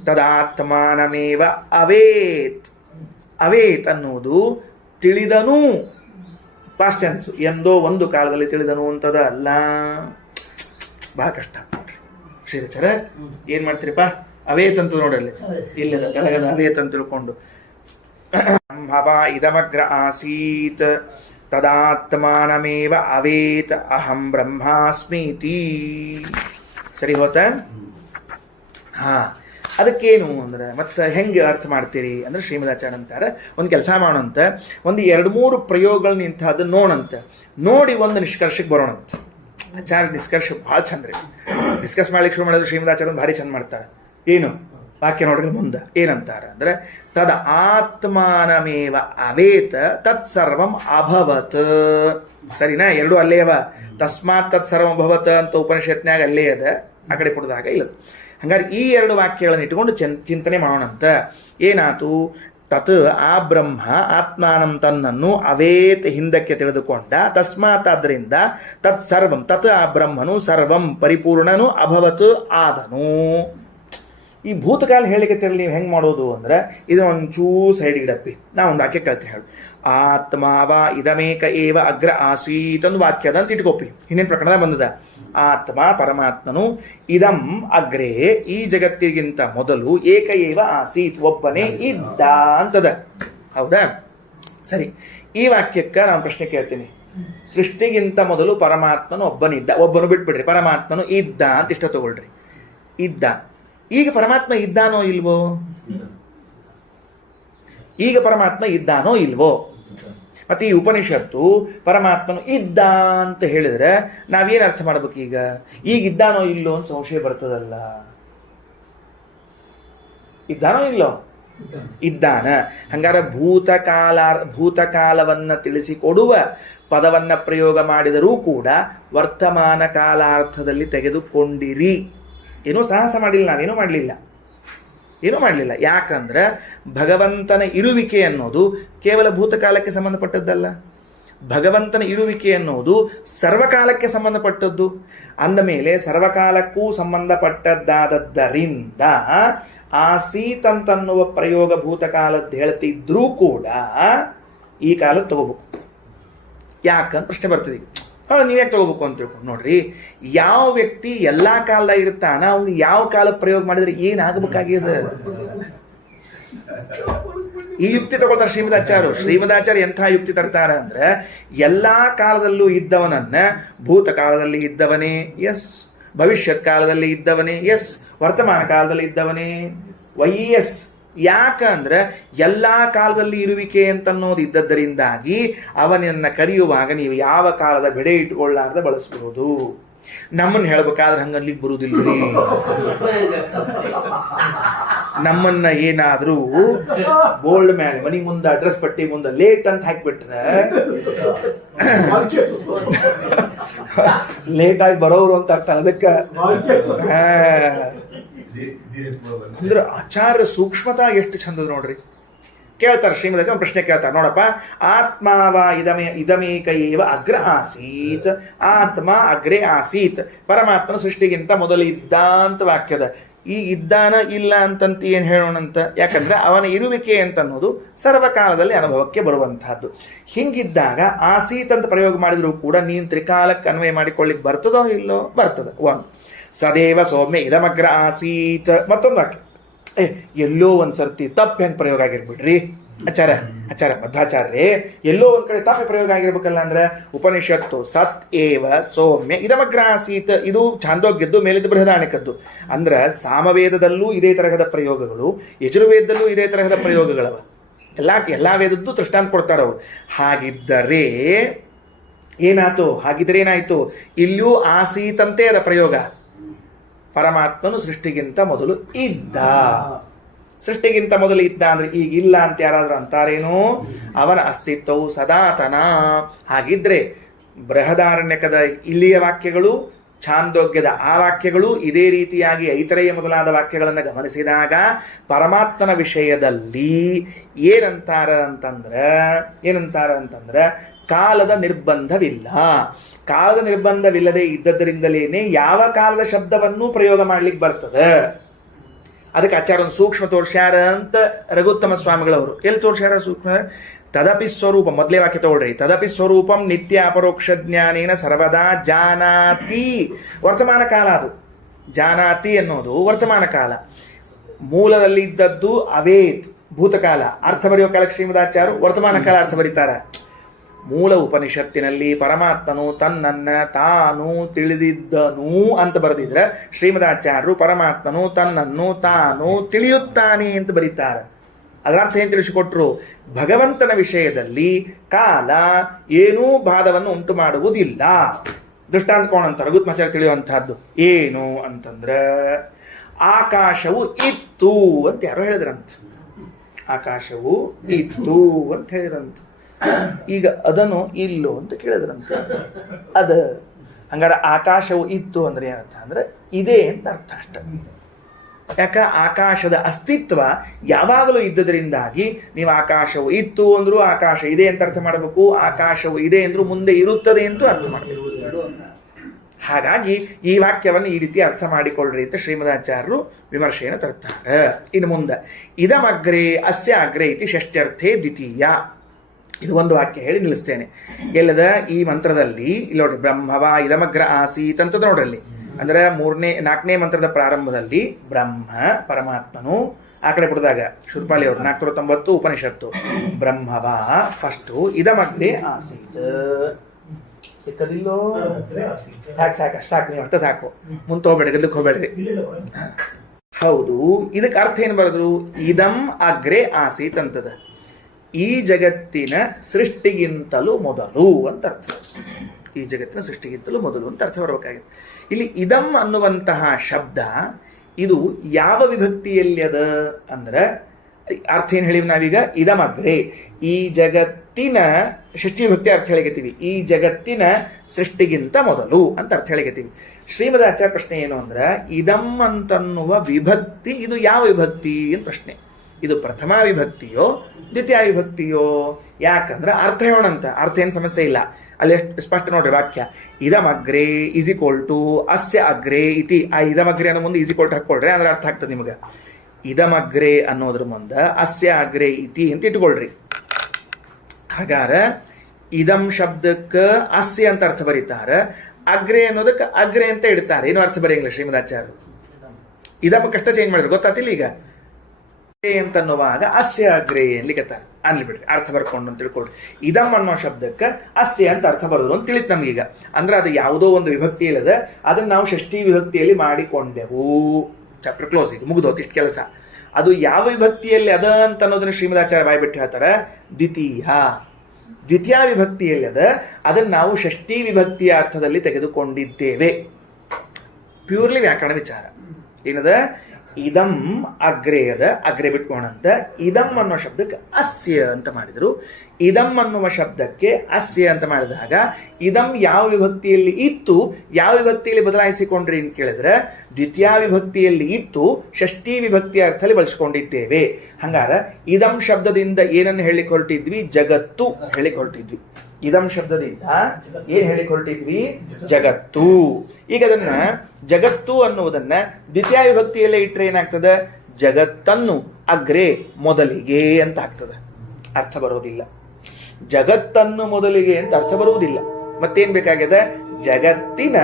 ತದಾತ್ಮಾನಮೇವ ಅವೇತ್. ಅವೇತ್ ಅನ್ನುವುದು ತಿಳಿದನು, ಪಾಸ್ಟ್ ಟೆನ್ಸ್. ಎಂದೋ ಒಂದು ಕಾಲದಲ್ಲಿ ತಿಳಿದನು ಅಂತದ ಅಲ್ಲ. ಬಹಳ ಕಷ್ಟ ನೋಡ್ರಿ ಶ್ರೀರಚರ. ಏನ್ ಮಾಡ್ತೀರಿಪ್ಪ? ಅವೇತ್ ಅಂತ ನೋಡ್ರಲ್ಲಿ, ಇಲ್ಲದ ಕೆಳಗದ ಅವೇತ್ ಅಂತ ತಿಳ್ಕೊಂಡು ಬ್ರಹ್ಮವ ಇದಮಗ್ರ ಆಸೀತ್ ತದಾತ್ಮಾನಮೇವ ಅವೇತ್ ಅಹಂ ಬ್ರಹ್ಮಾಸ್ಮೀತಿ. ಸರಿ ಹೋತ? ಹಾ, ಅದಕ್ಕೇನು ಅಂದ್ರೆ ಮತ್ತೆ ಹೆಂಗೆ ಅರ್ಥ ಮಾಡ್ತೀರಿ ಅಂದ್ರೆ ಶ್ರೀಮದಾಚಾರ್ಯ ಅಂತಾರೆ, ಒಂದು ಕೆಲಸ ಮಾಡೋಣಂತೆ, ಒಂದು 2-3 ಪ್ರಯೋಗಗಳು ನಿಂತದ್ದು ನೋಡಂತೆ, ನೋಡಿ ಒಂದು ನಿಷ್ಕರ್ಷಕ್ಕೆ ಬರೋಣಂತೆ. ಆಚಾರ್ಯ ನಿಷ್ಕರ್ಷ ಭಾಳ ಚಂದ ರೀ. ಡಿಸ್ಕಸ್ ಮಾಡ್ಲಿಕ್ಕೆ ಶುರು ಮಾಡಿದ್ರೆ ಶ್ರೀಮದಾಚಾರ್ಯ ಭಾರಿ ಚಂದ ಮಾಡ್ತಾರೆ. ಏನು ವಾಕ್ಯ ನೋಡ್ರಿ ಮುಂದೆ ಏನಂತಾರ ಅಂದ್ರೆ ತದ ಆತ್ಮಾನಮೇವ ಅವೇತ ತತ್ಸರ್ವಂ ಅಭವತ್. ಸರಿನಾ? ಎರಡು ಅಲ್ಲೇ ಅವ. ತಸ್ಮಾತ್ ತತ್ಸರ್ವಂ ಅಭವತ್ ಅಂತ ಉಪನಿಷತ್ನ್ಯಾಗ ಅಲ್ಲೇ ಅದ, ಆ ಕಡೆ ಪುಟದಾಗ ಇಲ್ಲ. ಹಂಗಾರೆ ಈ ಎರಡು ವಾಕ್ಯಗಳನ್ನು ಇಟ್ಕೊಂಡು ಚಿಂತನೆ ಮಾಡೋಣಂತ. ಏನಾತು? ತತ್ ಆ ಬ್ರಹ್ಮ ಆತ್ಮಾನಂ ತನ್ನನ್ನು ಅವೇತ್ ಹಿಂದಕ್ಕೆ ತಿಳಿದುಕೊಂಡ. ತಸ್ಮಾತ್ ಆದ್ದರಿಂದ ತತ್ ಸರ್ವಂ ತತ್ ಆ ಬ್ರಹ್ಮನು ಸರ್ವಂ ಪರಿಪೂರ್ಣನು ಅಭವತ್ ಆದನು. ಈ ಭೂತಕಾಲ ಹೇಳಿಕತ್ತಿರಲಿ ನೀವು ಹೆಂಗೆ ಮಾಡೋದು ಅಂದ್ರೆ ಇದನ್ನ ಒಂಚೂರು ಸೈಡ್ ಇಡಪ್ಪಿ. ನಾ ಒಂದು ವಾಕ್ಯ ಕೇಳ್ತೀನಿ ಹೇಳು. ಆತ್ಮಾವ ಇದಮೇಕ ಏವ ಅಗ್ರ ಆಸೀತ್ ಒಂದು ವಾಕ್ಯ ಅದಂತ ಇಟ್ಕೋಪಿ. ಹಿಂದಿನ ಪ್ರಕರಣದಾಗ ಬಂದದ. ಆತ್ಮ ಪರಮಾತ್ಮನು ಇದಂ ಅಗ್ರೇ ಈ ಜಗತ್ತಿಗಿಂತ ಮೊದಲು ಏಕ ಏವ ಆಸೀತ್ ಒಬ್ಬನೇ ಇದ್ದ ಅಂತದ. ಹೌದಾ? ಸರಿ, ಈ ವಾಕ್ಯಕ್ಕೆ ನಾನು ಪ್ರಶ್ನೆ ಕೇಳ್ತೀನಿ. ಸೃಷ್ಟಿಗಿಂತ ಮೊದಲು ಪರಮಾತ್ಮನು ಒಬ್ಬನಿದ್ದ, ಒಬ್ಬನು ಬಿಟ್ಬಿಡ್ರಿ, ಪರಮಾತ್ಮನು ಇದ್ದ ಅಂತ ಇಷ್ಟ ತಗೊಳ್ರಿ. ಇದ್ದ. ಈಗ ಪರಮಾತ್ಮ ಇದ್ದಾನೋ ಇಲ್ವೋ? ಈಗ ಪರಮಾತ್ಮ ಇದ್ದಾನೋ ಇಲ್ವೋ? ಮತ್ತೆ ಈ ಉಪನಿಷತ್ತು ಪರಮಾತ್ಮನು ಇದ್ದ ಅಂತ ಹೇಳಿದ್ರೆ ನಾವೇನು ಅರ್ಥ ಮಾಡ್ಬೇಕು? ಈಗ ಇದ್ದಾನೋ ಇಲ್ಲೋ ಅಂತ ಸಂಶಯ ಬರ್ತದಲ್ಲ. ಇದ್ದಾನೋ ಇಲ್ಲೋ? ಇದ್ದಾನ. ಹಂಗಾರ ಭೂತಕಾಲವನ್ನ ತಿಳಿಸಿಕೊಡುವ ಪದವನ್ನ ಪ್ರಯೋಗ ಮಾಡಿದರೂ ಕೂಡ ವರ್ತಮಾನ ಕಾಲಾರ್ಥದಲ್ಲಿ ತೆಗೆದುಕೊಂಡಿರಿ. ಏನೂ ಸಾಹಸ ಮಾಡಿಲ್ಲ, ನಾವೇನೂ ಮಾಡಲಿಲ್ಲ. ಯಾಕಂದ್ರೆ ಭಗವಂತನ ಇರುವಿಕೆ ಅನ್ನೋದು ಕೇವಲ ಭೂತಕಾಲಕ್ಕೆ ಸಂಬಂಧಪಟ್ಟದ್ದಲ್ಲ. ಭಗವಂತನ ಇರುವಿಕೆ ಅನ್ನೋದು ಸರ್ವಕಾಲಕ್ಕೆ ಸಂಬಂಧಪಟ್ಟದ್ದು. ಅಂದ ಮೇಲೆ ಸರ್ವಕಾಲಕ್ಕೂ ಸಂಬಂಧಪಟ್ಟದ್ದಾದದ್ದರಿಂದ ಆಸೀತ್ ಅಂತನ್ನುವ ಪ್ರಯೋಗ ಭೂತಕಾಲದ್ದು ಹೇಳ್ತಿದ್ರೂ ಕೂಡ ಈ ಕಾಲದ ತಗೋಬೇಕು. ಯಾಕಂತ ಪ್ರಶ್ನೆ ಬರ್ತದೆ. ನೀವ್ಯಾಕೆ ತಗೋಬೇಕು ಅಂತ ತಿಳ್ಕೊಂಡು ನೋಡ್ರಿ. ಯಾವ ವ್ಯಕ್ತಿ ಎಲ್ಲಾ ಕಾಲದಾಗ ಇರ್ತಾನ ಅವ್ನು ಯಾವ ಕಾಲ ಪ್ರಯೋಗ ಮಾಡಿದ್ರೆ ಏನಾಗಬೇಕಾಗಿದೆ? ಈ ಯುಕ್ತಿ ತಗೊಳ್ತಾರೆ ಶ್ರೀಮದಾಚಾರ್ಯ ಎಂಥ ಯುಕ್ತಿ ತರ್ತಾರ ಅಂದ್ರೆ ಎಲ್ಲಾ ಕಾಲದಲ್ಲೂ ಇದ್ದವನನ್ನ ಭೂತಕಾಲದಲ್ಲಿ ಇದ್ದವನೇ ಎಸ್, ಭವಿಷ್ಯತ್ ಕಾಲದಲ್ಲಿ ಇದ್ದವನೇ ಎಸ್, ವರ್ತಮಾನ ಕಾಲದಲ್ಲಿ ಇದ್ದವನೇ ಎಸ್. ಯಾಕಂದ್ರೆ ಎಲ್ಲಾ ಕಾಲದಲ್ಲಿ ಇರುವಿಕೆ ಅಂತನ್ನೋದು ಇದ್ದದ್ದರಿಂದಾಗಿ ಅವನನ್ನ ಕರೆಯುವಾಗ ನೀವು ಯಾವ ಕಾಲದ ಬೆಡೆ ಇಟ್ಕೊಳ್ಳಾರ್ದ ಬಳಸಬಹುದು. ನಮ್ಮನ್ನ ಹೇಳ್ಬೇಕಾದ್ರೆ ಹಂಗನ್ಲಿಕ್ಕೆ ಬರುವುದಿಲ್ರಿ. ನಮ್ಮನ್ನ ಏನಾದ್ರೂ ಬೋಲ್ಡ್ ಮೇಲೆ ಮನಿ ಮುಂದೆ ಅಡ್ರೆಸ್ ಪಟ್ಟಿ ಮುಂದೆ ಲೇಟ್ ಅಂತ ಹಾಕ್ಬಿಟ್ರೆ ಲೇಟ್ ಆಗಿ ಬರೋರು ಅಂತ ಅರ್ಥ. ಅದಕ್ಕೆ ಅಂದ್ರೆ ಆಚಾರ್ಯ ಸೂಕ್ಷ್ಮತಾ ಎಷ್ಟು ಚಂದದ ನೋಡ್ರಿ. ಕೇಳ್ತಾರೆ ಶ್ರೀಮದ ಪ್ರಶ್ನೆ ಕೇಳ್ತಾರೆ. ನೋಡಪ್ಪ, ಆತ್ಮಾವ ಇದಮೇಕ ಏವ ಅಗ್ರ ಆಸೀತ್. ಆತ್ಮ ಅಗ್ರೇ ಆಸೀತ್. ಪರಮಾತ್ಮನ ಸೃಷ್ಟಿಗಿಂತ ಮೊದಲು ಇದ್ದ ಅಂತ ವಾಕ್ಯದ. ಈ ಇದ್ದಾನ ಇಲ್ಲ ಅಂತಂತ ಏನ್ ಹೇಳೋಣಂತ? ಯಾಕಂದ್ರೆ ಅವನ ಇರುವಿಕೆ ಅಂತ ಅನ್ನೋದು ಸರ್ವಕಾಲದಲ್ಲಿ ಅನುಭವಕ್ಕೆ ಬರುವಂತಹದ್ದು. ಹಿಂಗಿದ್ದಾಗ ಆಸೀತ್ ಅಂತ ಪ್ರಯೋಗ ಮಾಡಿದ್ರು ಕೂಡ ನೀನ್ ತ್ರಿಕಾಲಕ್ಕೆ ಅನ್ವಯ ಮಾಡಿಕೊಳ್ಳಿಕ್ ಬರ್ತದೋ ಇಲ್ಲೋ? ಬರ್ತದ. ಒಂದು ಸದೇವ ಸೌಮ್ಯ ಇದಮಗ್ರ ಆಸೀತ್. ಮತ್ತೊಂದು ವಾಕ್ಯ ಎಲ್ಲೋ ಒಂದ್ಸರ್ತಿ ತಪ್ಪು ಹೆಂಗ್ ಪ್ರಯೋಗ ಆಗಿರ್ಬಿಡ್ರಿ ಆಚಾರ್ಯ ಮಧ್ವಾಚಾರ್ಯ, ಎಲ್ಲೋ ಒಂದ್ ಕಡೆ ತಪ್ಪು ಪ್ರಯೋಗ ಆಗಿರ್ಬೇಕಲ್ಲ. ಅಂದ್ರೆ ಉಪನಿಷತ್ತು ಸತ್ ಏವ ಸೌಮ್ಯ ಇದಮಗ್ರ ಆಸೀತ್, ಇದು ಛಾಂದೋಗ್ಯದ್ದು, ಮೇಲಿದ್ದು ಬೃಹದಾರಣ್ಯಕದ್ದು. ಅಂದ್ರ ಸಾಮವೇದದಲ್ಲೂ ಇದೇ ತರಹದ ಪ್ರಯೋಗಗಳು, ಯಜುರ್ವೇದದಲ್ಲೂ ಇದೇ ತರಹದ ಪ್ರಯೋಗಗಳವ. ಎಲ್ಲಾ ವೇದದ್ದು ದೃಷ್ಟಾಂತ ಕೊಡ್ತಾರ ಅವರು. ಹಾಗಿದ್ದರೆ ಏನಾಯ್ತು? ಇಲ್ಲಿಯೂ ಆಸೀತಂತೆ ಅದ ಪ್ರಯೋಗ. ಪರಮಾತ್ಮನು ಸೃಷ್ಟಿಗಿಂತ ಮೊದಲು ಇದ್ದ. ಸೃಷ್ಟಿಗಿಂತ ಮೊದಲು ಇದ್ದ ಅಂದ್ರೆ ಈಗ ಇಲ್ಲ ಅಂತ ಯಾರಾದ್ರೂ ಅಂತಾರೇನೋ? ಅವನ ಅಸ್ತಿತ್ವವು ಸದಾತನ. ಹಾಗಿದ್ರೆ ಬೃಹದಾರಣ್ಯಕದ ಇಲ್ಲಿಯ ವಾಕ್ಯಗಳು, ಛಾಂದೋಗ್ಯದ ಆ ವಾಕ್ಯಗಳು ಇದೇ ರೀತಿಯಾಗಿ ಐತರೇಯ ಮೊದಲಾದ ವಾಕ್ಯಗಳನ್ನು ಗಮನಿಸಿದಾಗ ಪರಮಾತ್ಮನ ವಿಷಯದಲ್ಲಿ ಏನಂತಾರ ಅಂತಂದ್ರೆ ಕಾಲದ ನಿರ್ಬಂಧವಿಲ್ಲ. ಕಾಲದ ನಿರ್ಬಂಧವಿಲ್ಲದೆ ಇದ್ದದ್ದರಿಂದಲೇನೆ ಯಾವ ಕಾಲದ ಶಬ್ದವನ್ನು ಪ್ರಯೋಗ ಮಾಡ್ಲಿಕ್ಕೆ ಬರ್ತದೆ. ಅದಕ್ಕೆ ಆಚಾರ್ಯ ಒಂದು ಸೂಕ್ಷ್ಮ ತೋರ್ಸ್ಯಾರ ಅಂತ ರಘುತ್ತಮ ಸ್ವಾಮಿಗಳವರು. ಎಲ್ಲಿ ತೋರ್ಸ್ಯಾರ ಸೂಕ್ಷ್ಮ? ತದಪಿ ಸ್ವರೂಪ, ಮೊದಲೇ ವಾಕ್ಯ ತಗೊಳ್ರಿ. ತದಪಿ ಸ್ವರೂಪಂ ನಿತ್ಯ ಅಪರೋಕ್ಷ ಜ್ಞಾನೇನ ಸರ್ವದಾ ಜಾನಾತಿ. ವರ್ತಮಾನ ಕಾಲ ಅದು. ಜಾನಾತಿ ಅನ್ನೋದು ವರ್ತಮಾನ ಕಾಲ. ಮೂಲದಲ್ಲಿ ಇದ್ದದ್ದು ಅವೇತ್ ಭೂತಕಾಲ. ಅರ್ಥ ಬರೆಯೋ ಕಾಲಕ್ಕೆ ಶ್ರೀಮದಾಚಾರ್ಯರು ವರ್ತಮಾನ ಕಾಲ ಅರ್ಥ ಬರೀತಾರ. ಮೂಲ ಉಪನಿಷತ್ತಿನಲ್ಲಿ ಪರಮಾತ್ಮನು ತನ್ನನ್ನ ತಾನು ತಿಳಿದಿದ್ದನು ಅಂತ ಬರೆದಿದ್ರೆ ಶ್ರೀಮದಾಚಾರ್ಯರು ಪರಮಾತ್ಮನು ತನ್ನನ್ನು ತಾನು ತಿಳಿಯುತ್ತಾನೆ ಅಂತ ಬರೀತಾರೆ. ಅದರ ಅರ್ಥ ಏನು ತಿಳಿಸಿಕೊಟ್ರು? ಭಗವಂತನ ವಿಷಯದಲ್ಲಿ ಕಾಲ ಏನೂ ಬಾಧವನ್ನು ಉಂಟು ಮಾಡುವುದಿಲ್ಲ. ದೃಷ್ಟಾಂತ ಕೋಣ ಅಂತ ರಘುತ್ಮಾಚಾರ್ಯ ತಿಳಿಯುವಂತಹದ್ದು ಏನು ಅಂತಂದ್ರೆ, ಆಕಾಶವು ಇತ್ತು ಇತ್ತು ಅಂತ ಯಾರೋ ಹೇಳಿದ್ರಂತ. ಆಕಾಶವು ಇತ್ತು ಅಂತ ಹೇಳಿದ್ರಂತ. ಈಗ ಅದನ್ನು ಇಲ್ಲೋ ಅಂತ ಕೇಳಿದ್ರಂತ. ಅದ ಹಂಗಾರೆ ಆಕಾಶವು ಇತ್ತು ಅಂದ್ರೆ ಏನರ್ಥ ಅಂದ್ರೆ ಇದೆ ಅಂತ ಅರ್ಥ ಅಷ್ಟ. ಯಾಕ ಆಕಾಶದ ಅಸ್ತಿತ್ವ ಯಾವಾಗಲೂ ಇದ್ದದ್ರಿಂದಾಗಿ ನೀವು ಆಕಾಶವು ಇತ್ತು ಅಂದ್ರೂ ಆಕಾಶ ಇದೆ ಅಂತ ಅರ್ಥ ಮಾಡಬೇಕು, ಆಕಾಶವು ಇದೆ ಅಂದ್ರೂ ಮುಂದೆ ಇರುತ್ತದೆ ಅಂತ ಅರ್ಥ ಮಾಡಬೇಕು. ಹಾಗಾಗಿ ಈ ವಾಕ್ಯವನ್ನು ಈ ರೀತಿ ಅರ್ಥ ಮಾಡಿಕೊಳ್ಳ್ರಿ ಅಂತ ಶ್ರೀಮದಾಚಾರ್ಯರು ವಿಮರ್ಶೆಯನ್ನು ತರ್ತಾರೆ. ಇನ್ನು ಮುಂದೆ ಇದಮಗ್ರೆ ಅಸ್ಯ ಅಗ್ರೆ ಇತಿ ಷಷ್ಠ್ಯರ್ಥೇ ದ್ವಿತೀಯ. ಇದು ಒಂದು ವಾಕ್ಯ ಹೇಳಿ ನಿಲ್ಲಿಸ್ತೇನೆ. ಎಲ್ಲದ ಈ ಮಂತ್ರದಲ್ಲಿ ಇಲ್ಲಿ ನೋಡ್ರಿ, ಬ್ರಹ್ಮವ ಇದಮಗ್ರ ಆಸೀತ್ ಅಂತದ ನೋಡ್ರಲ್ಲಿ. ಅಂದ್ರೆ 4ನೇ ಮಂತ್ರದ ಪ್ರಾರಂಭದಲ್ಲಿ ಬ್ರಹ್ಮ ಪರಮಾತ್ಮನು, ಆ ಕಡೆ ಬಿಡಿದಾಗ ಶುರ್ಪಾಲಿ ಅವರು 490 ಉಪನಿಷತ್ತು, ಬ್ರಹ್ಮವ ಫಸ್ಟು, ಇದಮಗ್ರೆ ಆಸೀತ್. ಸಿಕ್ಕದಿಲ್ಲೋ ಸಾಕು ನೀವು ಅರ್ಥ ಸಾಕು, ಮುಂದೆ ಹೋಗ್ಬೇಡ್ರಿ, ಗದ್ದಕ್ಕೆ ಹೋಗ್ಬೇಡ್ರಿ. ಹೌದು, ಇದಕ್ಕೆ ಅರ್ಥ ಏನು ಬರೆದ್ರು? ಇದಂ ಅಗ್ರೆ ಆಸೀತ್ ಅಂತದ, ಈ ಜಗತ್ತಿನ ಸೃಷ್ಟಿಗಿಂತಲೂ ಮೊದಲು ಅಂತ ಅರ್ಥ. ಈ ಜಗತ್ತಿನ ಸೃಷ್ಟಿಗಿಂತಲೂ ಮೊದಲು ಅಂತ ಅರ್ಥ ಬರಬೇಕಾಗಿದೆ. ಇಲ್ಲಿ ಇದಂ ಅನ್ನುವಂತಹ ಶಬ್ದ ಇದು ಯಾವ ವಿಭಕ್ತಿಯಲ್ಲಿ ಅದ ಅಂದ್ರೆ ಅರ್ಥ ಏನು ಹೇಳಿವಿ ನಾವೀಗ? ಇದಮಗ್ರೆ, ಈ ಜಗತ್ತಿನ ಷಷ್ಠಿ ವಿಭಕ್ತಿ ಅರ್ಥ ಹೇಳಿಕತ್ತೀವಿ. ಈ ಜಗತ್ತಿನ ಸೃಷ್ಟಿಗಿಂತ ಮೊದಲು ಅಂತ ಅರ್ಥ ಹೇಳಿಕತ್ತೀವಿ. ಶ್ರೀಮದಾಚಾರ್ಯ ಪ್ರಶ್ನೆ ಏನು ಅಂದ್ರೆ, ಇದಂ ಅಂತನ್ನುವ ವಿಭಕ್ತಿ ಇದು ಯಾವ ವಿಭಕ್ತಿ ಅಂತ ಪ್ರಶ್ನೆ. ಇದು ಪ್ರಥಮ ವಿಭಕ್ತಿಯೋ ದ್ವಿತೀಯ ವಿಭಕ್ತಿಯೋ? ಯಾಕಂದ್ರೆ ಅರ್ಥ ಹೇಳೋಣಂತ, ಅರ್ಥ ಏನು ಸಮಸ್ಯೆ ಇಲ್ಲ. ಅಲ್ಲಿ ಎಷ್ಟು ಸ್ಪಷ್ಟ ನೋಡ್ರಿ ವಾಕ್ಯ, ಇದಮಗ್ರೆ ಈಸ್ ಈಕ್ವಲ್ ಟು ಅಸ್ಯ ಅಗ್ರೆ ಇತಿ. ಆ ಇದಮಗ್ರೆ ಅನ್ನೋ ಮುಂದೆ ಈಸ್ ಈಕ್ವಲ್ ಟು ಹಾಕೊಳ್ರಿ, ಅಂದ್ರೆ ಅರ್ಥ ಆಗ್ತದೆ ನಿಮಗೆ. ಇದಮಗ್ರೆ ಅನ್ನೋದ್ರ ಮುಂದೆ ಅಸ್ಯ ಅಗ್ರೆ ಇತಿ ಅಂತ ಇಟ್ಕೊಳ್ರಿ. ಹಾಗಾರ ಇದಂ ಶಬ್ದಕ್ಕೆ ಅಸ್ಯ ಅಂತ ಅರ್ಥ ಬರೀತಾರೆ, ಅಗ್ರೆ ಅನ್ನೋದಕ್ಕೆ ಅಗ್ರೆ ಅಂತ ಇಡ್ತಾರೆ. ಏನು ಅರ್ಥ ಬರೆಯಂಗಿಲ್ಲ ಶ್ರೀಮದಾಚಾರ್ಯರು. ಇದಮ್ ಕಷ್ಟ ಚೇಂಜ್ ಮಾಡಿದ್ರು, ಗೊತ್ತಾತಿಲ್ಲ ಈಗ ಅಂತನ್ನುವಾಗ ಅಸ್ಯ ಅಗ್ರೆ ಅನ್ಲಿಕ್ಕತ್ತಾರೆ. ಅನ್ಲಿ ಬಿಡ್ರಿ, ಅರ್ಥ ಬರ್ಕೊಂಡು ಅಂತ ತಿಳ್ಕೊಳ್ರಿ. ಇದಮ್ ಅನ್ನೋ ಶಬ್ದಕ್ಕೆ ಅಸ್ಯ ಅಂತ ಅರ್ಥ ಬರೋದು ಅಂತ ತಿಳಿತು ನಮಗೀಗ. ಅಂದ್ರೆ ಅದು ಯಾವುದೋ ಒಂದು ವಿಭಕ್ತಿ ಇಲ್ಲದ ಅದನ್ನ ನಾವು ಷಷ್ಠಿ ವಿಭಕ್ತಿಯಲ್ಲಿ ಮಾಡಿಕೊಂಡೆವು. ಚಾಪ್ಟರ್ ಕ್ಲೋಸ್, ಇದು ಮುಗಿದೋತು ಇಷ್ಟು ಕೆಲಸ. ಅದು ಯಾವ ವಿಭಕ್ತಿಯಲ್ಲಿ ಅದ ಅಂತ ಅನ್ನೋದನ್ನ ಶ್ರೀಮದಾಚಾರ್ಯ ಬಾಯ್ಬಿಟ್ಟು ಹೇಳ್ತಾರೆ, ದ್ವಿತೀಯ ವಿಭಕ್ತಿಯಲ್ಲಿ ಅದ, ಅದನ್ನ ನಾವು ಷಷ್ಠಿ ವಿಭಕ್ತಿಯ ಅರ್ಥದಲ್ಲಿ ತೆಗೆದುಕೊಂಡಿದ್ದೇವೆ. ಪ್ಯೂರ್ಲಿ ವ್ಯಾಕರಣ ವಿಚಾರ ಏನದ? ಇದಂ ಅಗ್ರೆ ಅದ, ಅಗ್ರೆ ಬಿಟ್ಕೋಣಂತ. ಇದಂ ಅನ್ನೋ ಶಬ್ದಕ್ಕೆ ಅಸ್ಯ ಅಂತ ಮಾಡಿದ್ರು. ಇದಂ ಅನ್ನುವ ಶಬ್ದಕ್ಕೆ ಅಸ್ಯ ಅಂತ ಮಾಡಿದಾಗ ಇದಂ ಯಾವ ವಿಭಕ್ತಿಯಲ್ಲಿ ಇತ್ತು, ಯಾವ ವಿಭಕ್ತಿಯಲ್ಲಿ ಬದಲಾಯಿಸಿಕೊಂಡ್ರಿ ಅಂತ ಕೇಳಿದ್ರೆ ದ್ವಿತೀಯ ವಿಭಕ್ತಿಯಲ್ಲಿ ಇತ್ತು, ಷಷ್ಠಿ ವಿಭಕ್ತಿಯ ಅರ್ಥದಲ್ಲಿ ಬಳಸಿಕೊಂಡಿದ್ದೇವೆ. ಹಂಗಾರ ಇದಂ ಶಬ್ದದಿಂದ ಏನನ್ನು ಹೇಳಿಕ್ ಹೊರಟಿದ್ವಿ? ಜಗತ್ತು ಹೇಳಿಕ್ ಹೊರಟಿದ್ವಿ. ಇದಂ ಶಬ್ದದಿಂದ ಏನ್ ಹೇಳಿಕ್ ಹೊರಟಿದ್ವಿ? ಜಗತ್ತು. ಈಗ ಅದನ್ನ ಜಗತ್ತು ಅನ್ನುವುದನ್ನ ದ್ವಿತೀಯ ವಿಭಕ್ತಿಯಲ್ಲೇ ಇಟ್ಟರೆ ಏನಾಗ್ತದೆ? ಜಗತ್ತನ್ನು ಅಗ್ರೆ ಮೊದಲಿಗೆ ಅಂತ ಆಗ್ತದೆ. ಅರ್ಥ ಬರೋದಿಲ್ಲ. ಜಗತ್ತನ್ನು ಮೊದಲಿಗೆ ಅಂತ ಅರ್ಥ ಬರುವುದಿಲ್ಲ. ಮತ್ತೇನ್ ಬೇಕಾಗಿದೆ? ಜಗತ್ತಿನ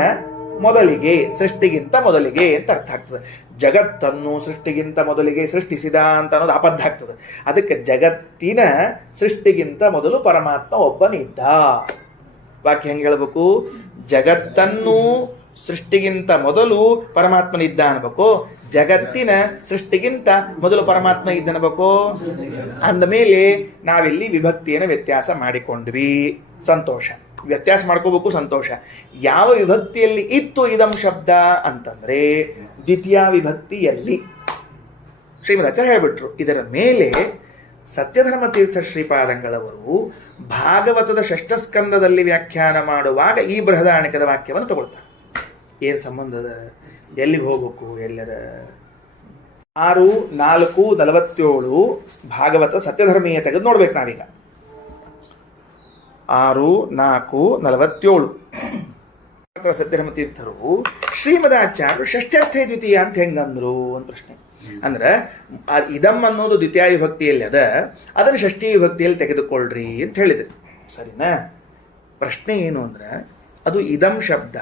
ಮೊದಲಿಗೆ, ಸೃಷ್ಟಿಗಿಂತ ಮೊದಲಿಗೆ ಅಂತ ಅರ್ಥ ಆಗ್ತದೆ. ಜಗತ್ತನ್ನು ಸೃಷ್ಟಿಗಿಂತ ಮೊದಲಿಗೆ ಸೃಷ್ಟಿಸಿದ ಅಂತ ಅನ್ನೋದು ಅಬದ್ಧ ಆಗ್ತದೆ. ಅದಕ್ಕೆ ಜಗತ್ತಿನ ಸೃಷ್ಟಿಗಿಂತ ಮೊದಲು ಪರಮಾತ್ಮ ಒಬ್ಬನಿದ್ದ. ವಾಕ್ಯ ಹೆಂಗೆ ಹೇಳಬೇಕು? ಜಗತ್ತನ್ನು ಸೃಷ್ಟಿಗಿಂತ ಮೊದಲು ಪರಮಾತ್ಮನಿದ್ದ ಅನ್ಬೇಕು, ಜಗತ್ತಿನ ಸೃಷ್ಟಿಗಿಂತ ಮೊದಲು ಪರಮಾತ್ಮ ಇದ್ದ ಅನ್ಬೇಕು. ಅಂದ ಮೇಲೆ ನಾವಿಲ್ಲಿ ವಿಭಕ್ತಿಯನ್ನು ವ್ಯತ್ಯಾಸ ಮಾಡಿಕೊಂಡ್ವಿ, ಸಂತೋಷ. ವ್ಯತ್ಯಾಸ ಮಾಡ್ಕೋಬೇಕು, ಸಂತೋಷ. ಯಾವ ವಿಭಕ್ತಿಯಲ್ಲಿ ಇತ್ತು ಇದಂ ಶಬ್ದ ಅಂತಂದ್ರೆ ದ್ವಿತೀಯ ವಿಭಕ್ತಿಯಲ್ಲಿ. ಶ್ರೀಮದಾಚಾರ್ಯ ಹೇಳ್ಬಿಟ್ರು. ಇದರ ಮೇಲೆ ಸತ್ಯಧರ್ಮ ತೀರ್ಥ ಶ್ರೀಪಾದಂಗಳವರು ಭಾಗವತದ ಷಷ್ಠಸ್ಕಂದದಲ್ಲಿ ವ್ಯಾಖ್ಯಾನ ಮಾಡುವಾಗ ಈ ಬೃಹದಾರಣ್ಯಕದ ವಾಕ್ಯವನ್ನು ತಗೊಳ್ತಾರೆ. ಏನ್ ಸಂಬಂಧದ? ಎಲ್ಲಿಗೆ ಹೋಗ್ಬೇಕು? ಎಲ್ಲರ 6:4:47 ಭಾಗವತ ಸತ್ಯಧರ್ಮೀಯ ತೆಗೆದು ನೋಡ್ಬೇಕು ನಾವೀಗ. 6:4:47 ಸತ್ಯಧರ್ಮ ತೀರ್ಥರು ಶ್ರೀಮದಾಚಾರ್ಯರು ಷಷ್ಠ್ಯರ್ಥೇ ದ್ವಿತೀಯ ಅಂತ ಹೆಂಗಂದ್ರು ಅಂತ ಪ್ರಶ್ನೆ. ಅಂದ್ರೆ ಇದಂ ಅನ್ನೋದು ದ್ವಿತೀಯ ವಿಭಕ್ತಿಯಲ್ಲಿ ಅದ, ಅದನ್ನು ಷಷ್ಠಿ ವಿಭಕ್ತಿಯಲ್ಲಿ ತೆಗೆದುಕೊಳ್ಳ್ರಿ ಅಂತ ಹೇಳಿದ್ರು. ಸರಿನಾ? ಪ್ರಶ್ನೆ ಏನು ಅಂದ್ರೆ, ಅದು ಇದಂ ಶಬ್ದ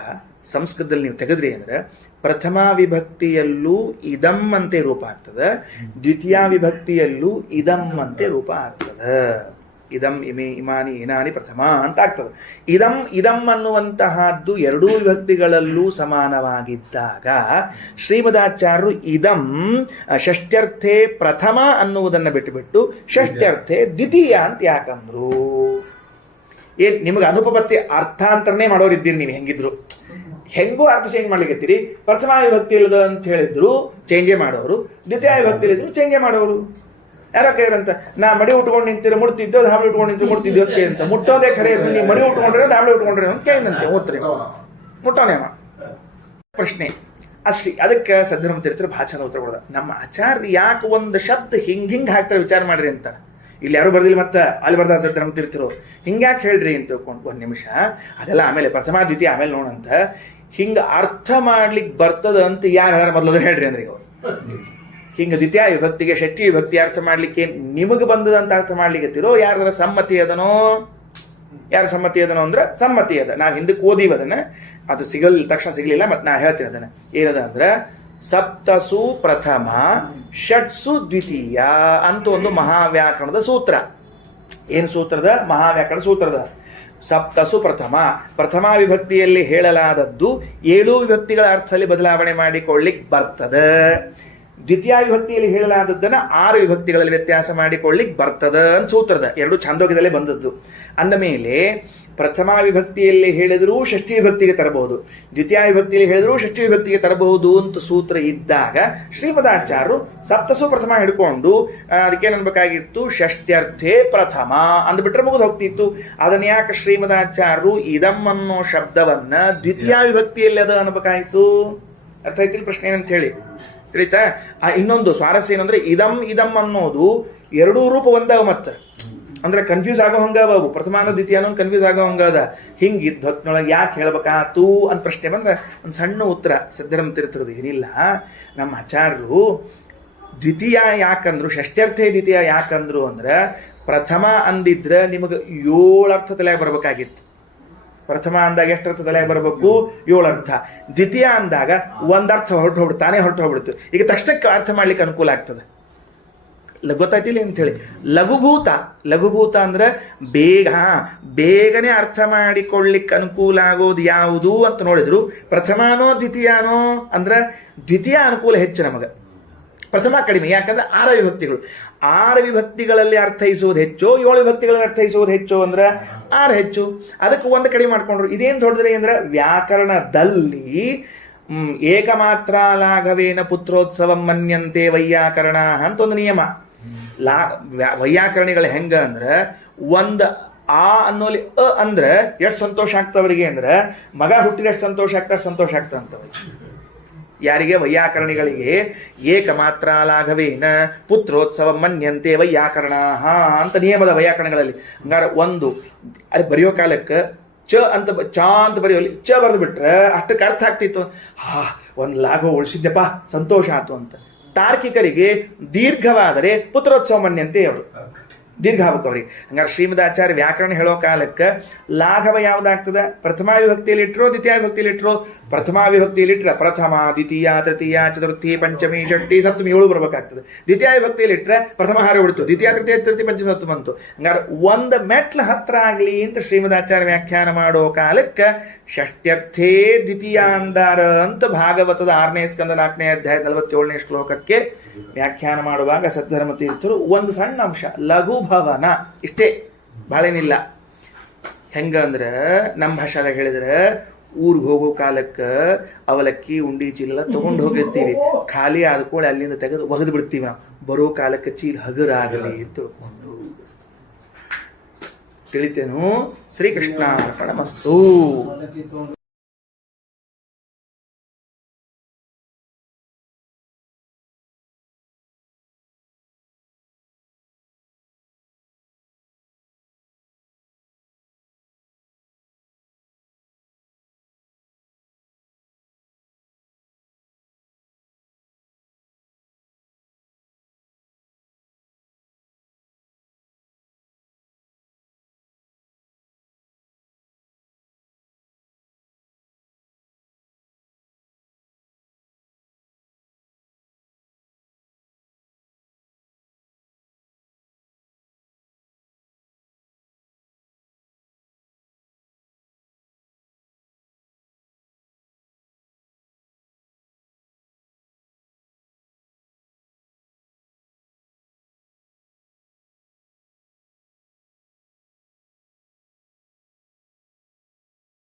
ಸಂಸ್ಕೃತದಲ್ಲಿ ನೀವು ತೆಗೆದ್ರಿ ಅಂದ್ರೆ ಪ್ರಥಮ ವಿಭಕ್ತಿಯಲ್ಲೂ ಇದಂ ಅಂತೆ ರೂಪ ಆಗ್ತದೆ, ದ್ವಿತೀಯ ವಿಭಕ್ತಿಯಲ್ಲೂ ಇದಂ ಅಂತೆ ರೂಪ ಆಗ್ತದೆ. ಇದಂ ಇಮೆ ಇಮಾನಿ ಇನಾನಿ ಪ್ರಥಮ ಅಂತ ಆಗ್ತದೆ. ಇದಂ ಅನ್ನುವಂತಹದ್ದು ಎರಡೂ ವಿಭಕ್ತಿಗಳಲ್ಲೂ ಸಮಾನವಾಗಿದ್ದಾಗ ಶ್ರೀಮದಾಚಾರ್ಯರು ಇದಂ ಷಷ್ಠ್ಯರ್ಥೆ ಪ್ರಥಮ ಅನ್ನುವುದನ್ನು ಬಿಟ್ಟುಬಿಟ್ಟು ಷಷ್ಠ್ಯರ್ಥೆ ದ್ವಿತೀಯ ಅಂತ ಯಾಕಂದ್ರು? ಏನ್ ನಿಮಗೆ ಅನುಪಪತ್ತಿ ಅರ್ಥಾಂತರನೇ ಮಾಡೋರಿದ್ದೀರಿ ನೀವು ಹೆಂಗಿದ್ರು. ಹೆಂಗೂ ಅರ್ಥ ಚೇಂಜ್ ಮಾಡ್ಲಿಕ್ಕತ್ತೀರಿ. ಪ್ರಥಮ ವಿಭಕ್ತಿ ಇಲ್ಲದ ಅಂತ ಹೇಳಿದ್ರು ಚೇಂಜೇ ಮಾಡೋರು, ದ್ವಿತೀಯ ವಿಭಕ್ತಿ ಇಲ್ಲಿದ್ರು ಚೇಂಜೇ ಮಾಡೋರು. ಯಾರೋ ಕೇಳಂತ ನಾ ಮಡಿ ಉಟ್ಕೊಂಡು ನಿಂತಿರೋ ಮುಡ್ತಿದ್ದೋ, ದಾಬಳಿ ಉಟ್ಕೊಂಡು ನಿಂತಿರೋ ಮುಡ್ತಿದ್ದೋ ಅಂತ ಕೇಳಂತ. ಮುಟ್ಟೋದೇ ಖರೆ, ನೀವು ಮಡಿ ಉಟ್ಕೊಂಡ್ರೆ ದಾಬಳಿ ಉಟ್ಕೊಂಡ್ರೆ ಅಂತ ಕೇಳಿದಂತೆ. ಓದ್ರಿ ಮುಟ್ಟೋನೇಮ ಪ್ರಶ್ನೆ ಅಷ್ಟೇ. ಅದಕ್ಕೆ ಸದ್ಧರ್ಮ ತೀರ್ಥರು ಭಾಳ ಚಂದ ಉತ್ತರ ಕೊಡೋದ. ನಮ್ಮ ಆಚಾರ್ಯ ಯಾಕೆ ಒಂದು ಶಬ್ದ ಹಿಂಗ್ ಹಾಕ್ತಾರೆ ವಿಚಾರ ಮಾಡ್ರಿ ಅಂತ. ಇಲ್ಲಿ ಯಾರು ಬರ್ದಿಲ್ಲ, ಮತ್ತೆ ಅಲ್ಲಿ ಬರ್ದ ಸದ್ಧರ್ಮ ತೀರ್ಥರು ಹಿಂಗ್ಯಾಕೆ ಹೇಳ್ರಿ ಅಂತ ತಿಳ್ಕೊಂಡು ಒಂದ್ ನಿಮಿಷ ಅದೆಲ್ಲ ಆಮೇಲೆ ಪ್ರಥಮ ದ್ವಿತೀಯ ಆಮೇಲೆ ನೋಡಂತ. ಹಿಂಗ ಅರ್ಥ ಮಾಡ್ಲಿಕ್ಕೆ ಬರ್ತದ ಅಂತ ಯಾರು ಮೊದಲು ಹೇಳ್ರಿ ಅಂದ್ರೆ ಇವರು ಹಿಂಗ ದ್ವಿತೀಯ ವಿಭಕ್ತಿಗೆ ಷಷ್ಠಿ ವಿಭಕ್ತಿ ಅರ್ಥ ಮಾಡ್ಲಿಕ್ಕೆ ನಿಮಗೆ ಬಂದದಂತ ಅರ್ಥ ಮಾಡ್ಲಿಕ್ಕತ್ತಿರೋ ಯಾರ ಸಮ್ಮತಿ ಅದನೋ? ಯಾರ ಸಮ್ಮತಿ ಅದನೋ ಅಂದ್ರೆ ಸಮ್ಮತಿ ಅದ. ನಾವು ಹಿಂದಕ್ಕೆ ಓದಿವ ಅದನ್ನ, ಅದು ತಕ್ಷಣ ಸಿಗಲಿಲ್ಲ, ಮತ್ತೆ ನಾ ಹೇಳ್ತೀನಿ ಅದನ್ನ. ಏನದ ಅಂದ್ರೆ ಸಪ್ತಸು ಪ್ರಥಮ ಷಟ್ಸು ದ್ವಿತೀಯ ಅಂತ ಒಂದು ಮಹಾವ್ಯಾಕರಣದ ಸೂತ್ರ. ಏನು ಸೂತ್ರದ? ಮಹಾವ್ಯಾಕರಣ ಸೂತ್ರದ. ಸಪ್ತಸು ಪ್ರಥಮ ವಿಭಕ್ತಿಯಲ್ಲಿ ಹೇಳಲಾದದ್ದು 7 ವಿಭಕ್ತಿಗಳ ಅರ್ಥದಲ್ಲಿ ಬದಲಾವಣೆ ಮಾಡಿಕೊಳ್ಳಿಕ್ ಬರ್ತದ. ದ್ವಿತೀಯ ವಿಭಕ್ತಿಯಲ್ಲಿ ಹೇಳಲಾದದ್ದನ್ನ 6 ವಿಭಕ್ತಿಗಳಲ್ಲಿ ವ್ಯತ್ಯಾಸ ಮಾಡಿಕೊಳ್ಳಿಕ್ ಬರ್ತದ ಅಂತ ಸೂತ್ರದ. 2 ಛಾಂದೋಗ್ಯದಲ್ಲೇ ಬಂದದ್ದು. ಅಂದ ಮೇಲೆ ಪ್ರಥಮ ವಿಭಕ್ತಿಯಲ್ಲಿ ಹೇಳಿದರೂ ಷಷ್ಠಿ ವಿಭಕ್ತಿಗೆ ತರಬಹುದು, ದ್ವಿತೀಯ ವಿಭಕ್ತಿಯಲ್ಲಿ ಹೇಳಿದರೂ ಷಷ್ಠಿ ವಿಭಕ್ತಿಗೆ ತರಬಹುದು ಅಂತ ಸೂತ್ರ ಇದ್ದಾಗ ಶ್ರೀಮದಾಚಾರ್ಯರು ಸಪ್ತಸು ಪ್ರಥಮ ಹಿಡ್ಕೊಂಡು ಅದಕ್ಕೇನನ್ಬೇಕಾಗಿತ್ತು? ಷಷ್ಠ್ಯರ್ಥೇ ಪ್ರಥಮ ಅಂದ್ಬಿಟ್ರೆ ಮುಗಿದು ಹೋಗ್ತಿತ್ತು. ಅದನ್ನ ಯಾಕೆ ಶ್ರೀಮದಾಚಾರ್ಯರು ಇದಂ ಅನ್ನೋ ಶಬ್ದವನ್ನ ದ್ವಿತೀಯ ವಿಭಕ್ತಿಯಲ್ಲಿ ಅದ ಅನ್ಬೇಕಾಯ್ತು? ಅರ್ಥ ಆಯ್ತಿಲ್ಲ ಪ್ರಶ್ನೆ ಏನಂತ ಹೇಳಿ ತಿಳಿತಾ? ಇನ್ನೊಂದು ಸ್ವಾರಸ್ಯ ಏನಂದ್ರೆ ಇದಂ ಅನ್ನೋದು 2 ರೂಪ ಒಂದವ ಮತ್ತೆ ಅಂದ್ರೆ ಕನ್ಫ್ಯೂಸ್ ಆಗೋ ಹಂಗವ ಅವು. ಪ್ರಥಮಾನೋ ದ್ವಿತೀಯನೋ ಕನ್ಫ್ಯೂಸ್ ಆಗೋ ಹಂಗದ. ಹಿಂಗಿದ್ದ ಹೊತ್ತಿನೊಳಗೆ ಯಾಕೆ ಹೇಳ್ಬೇಕಾತು ಅಂತ ಪ್ರಶ್ನೆ ಬಂದ್ರೆ ಒಂದು ಸಣ್ಣ ಉತ್ತರ ಸಿದ್ಧರ್ಮ ತೀರ್ಥರದು. ಏನಿಲ್ಲ, ನಮ್ಮ ಆಚಾರ್ಯರು ದ್ವಿತೀಯ ಯಾಕಂದ್ರು, ಷಷ್ಠ್ಯರ್ಥೇ ದ್ವಿತೀಯ ಯಾಕಂದ್ರು ಅಂದ್ರೆ ಪ್ರಥಮ ಅಂದಿದ್ರೆ ನಿಮಗೆ 7 ಅರ್ಥ ತಲೆಯಾಗಿ ಬರ್ಬೇಕಾಗಿತ್ತು. ಪ್ರಥಮ ಅಂದಾಗ ಎಷ್ಟು ಅರ್ಥ ತಲೆಯಾಗಿ ಬರಬೇಕು? 7 ಅರ್ಥ. ದ್ವಿತೀಯ ಅಂದಾಗ ಒಂದರ್ಥ ತಾನೇ ಹೊರಟು ಹೋಗ್ಬಿಡ್ತು. ಈಗ ತಕ್ಷಣಕ್ಕೆ ಅರ್ಥ ಮಾಡ್ಲಿಕ್ಕೆ ಅನುಕೂಲ ಆಗ್ತದೆ. ಗೊತ್ತಾಯ್ತಿಲ್ಲ ಅಂತ ಹೇಳಿ. ಲಘುಭೂತ ಅಂದ್ರೆ ಬೇಗನೆ ಅರ್ಥ ಮಾಡಿಕೊಳ್ಳಿಕ್ಕೆ ಅನುಕೂಲ ಆಗೋದು ಯಾವುದು ಅಂತ ನೋಡಿದ್ರು. ಪ್ರಥಮಾನೋ ದ್ವಿತೀಯನೋ ಅಂದ್ರೆ ದ್ವಿತೀಯ ಅನುಕೂಲ ಹೆಚ್ಚು ನಮಗೆ, ಪ್ರಥಮ ಕಡಿಮೆ. ಯಾಕಂದ್ರೆ 6 ವಿಭಕ್ತಿಗಳು. 6 ವಿಭಕ್ತಿಗಳಲ್ಲಿ ಅರ್ಥೈಸುವುದು ಹೆಚ್ಚು, 7 ವಿಭಕ್ತಿಗಳಲ್ಲಿ ಅರ್ಥೈಸುವುದು ಹೆಚ್ಚು ಅಂದ್ರೆ 6 ಹೆಚ್ಚು. ಅದಕ್ಕೆ ಒಂದು ಕಡಿಮೆ ಮಾಡ್ಕೊಂಡ್ರು. ಇದೇನು ದೊಡ್ಡದ್ರೆ ಅಂದ್ರೆ ವ್ಯಾಕರಣದಲ್ಲಿ ಏಕಮಾತ್ರ ಲಾಘವೇನ ಪುತ್ರೋತ್ಸವ ಮನ್ಯಂತೆ ವೈಯಾಕರಣ ಅಂತ ಒಂದು ನಿಯಮ. ವೈಯಾಕರಣಿಗಳು ಹೆಂಗ ಅಂದ್ರೆ ಒಂದ್ ಆ ಅನ್ನೋಲಿ ಅಂದ್ರೆ ಎಷ್ಟು ಸಂತೋಷ ಆಗ್ತವ್ರಿಗೆ ಅಂದ್ರೆ ಮಗ ಹುಟ್ಟಿದ ಎಷ್ಟು ಸಂತೋಷ ಆಗ್ತಂತವ್ರಿಗೆ. ಯಾರಿಗೆ? ವೈಯಾಕರಣಿಗಳಿಗೆ. ಏಕಮಾತ್ರ ಲಾಘವೇನ ಪುತ್ರೋತ್ಸವ ಮನ್ಯಂತೆ ವೈಯಾಕರಣ ಅಂತ ನಿಯಮದ ವೈಯಾಕರಣಗಳಲ್ಲಿ. ಹಂಗಾರೆ ಒಂದು ಅಲ್ಲಿ ಬರೆಯೋ ಕಾಲಕ್ಕೆ ಚ ಅಂತ ಬರೆಯೋಲಿ ಚ ಬರೆದು ಬಿಟ್ರೆ ಅಷ್ಟಕ್ಕೆ ಅರ್ಥ ಆಗ್ತಿತ್ತು. ಒಂದು ಲಾಘವ ಉಳಿಸಿದ್ದೆಪ್ಪ, ಸಂತೋಷ ಆಯ್ತು ಅಂತ. ತಾರ್ಕಿಕರಿಗೆ ದೀರ್ಘವಾದರೆ ಪುತ್ರೋತ್ಸವ ಮನ್ಯಂತೆ ಅವರು ದೀರ್ಘ ಆಗ್ಬೇಕು ಅವ್ರಿಗೆ. ಹಂಗಾರೆ ಶ್ರೀಮದಾಚಾರ್ಯ ವ್ಯಾಕರಣ ಹೇಳೋ ಕಾಲಕ್ಕೆ ಲಾಘವ ಯಾವ್ದಾಗ್ತದ? ಪ್ರಥಮ ವಿಭಕ್ತಿಯಲ್ಲಿ ಇಟ್ಟರೋ ದ್ವಿತೀಯ ವಿಭಕ್ತಿಯಲ್ಲಿ ಇಟ್ಟರೋ? ಪ್ರಥಮ ವಿಭಕ್ತಿಯಲ್ಲಿ ಇಟ್ಟರೆ ಪ್ರಥಮ ದ್ವಿತೀಯ ತೃತೀಯ ಚತುರ್ಥಿ ಪಂಚಮಿ ಷಷ್ಠಿ ಸಪ್ತಮಿ 7 ಬರ್ಬೇಕಾಗ್ತದೆ. ದ್ವಿತೀಯ ವಿಭಕ್ತಿಯಲ್ಲಿ ಇಟ್ಟರೆ ಪ್ರಥಮ ಹಾರ ಉಳಿತು, ದ್ವಿತೀಯ ತೃತೀಯ ಚತುರ್ಥಿ ಪಂಚಮಿ ಸಪ್ತಮಿ ಬಂತು. ಹಂಗಾರೆ ಒಂದು ಮೆಟ್ಲ ಹತ್ರ ಆಗ್ಲಿ ಅಂತ ಶ್ರೀಮದಾಚಾರ್ಯ ವ್ಯಾಖ್ಯಾನ ಮಾಡೋ ಕಾಲಕ್ಕೆ ಷಷ್ಠ್ಯರ್ಥೇ ದ್ವಿತೀಯ ಅಂದಾರ ಅಂತ ಭಾಗವತದ 6ನೇ ಸ್ಕಂದ 4ನೇ ಅಧ್ಯಾಯ 47ನೇ ಶ್ಲೋಕಕ್ಕೆ ವ್ಯಾಖ್ಯಾನ ಮಾಡುವಾಗ ಸದ್ಧರ್ಮ ತೀರ್ಥರು ಒಂದು ಸಣ್ಣ ಅಂಶ ಲಘುಭವನ ಇಷ್ಟೇ, ಬಾಳೇನಿಲ್ಲ. ಹೆಂಗಂದ್ರ ನಮ್ಮ ಭಾಷಾದಾಗ ಹೇಳಿದ್ರೆ ಊರಿಗೆ ಹೋಗೋ ಕಾಲಕ್ಕೆ ಅವಲಕ್ಕಿ ಉಂಡಿ ಚೀಲ ತಗೊಂಡು ಹೋಗಿರ್ತೀವಿ, ಖಾಲಿ ಆದ್ಕೊಳ್ಳಿ ಅಲ್ಲಿಂದ ತೆಗೆದು ಒಗೆದು ಬಿಡ್ತೀವಿ. ನಾವು ಬರೋ ಕಾಲಕ್ಕೆ ಚೀಲ ಹಗರಾಗಲಿ ತಿಳ್ಕೊಂಡು ತಿಳಿತೇನು. ಶ್ರೀಕೃಷ್ಣ ಅರ್ಪಣಮಸ್ತು.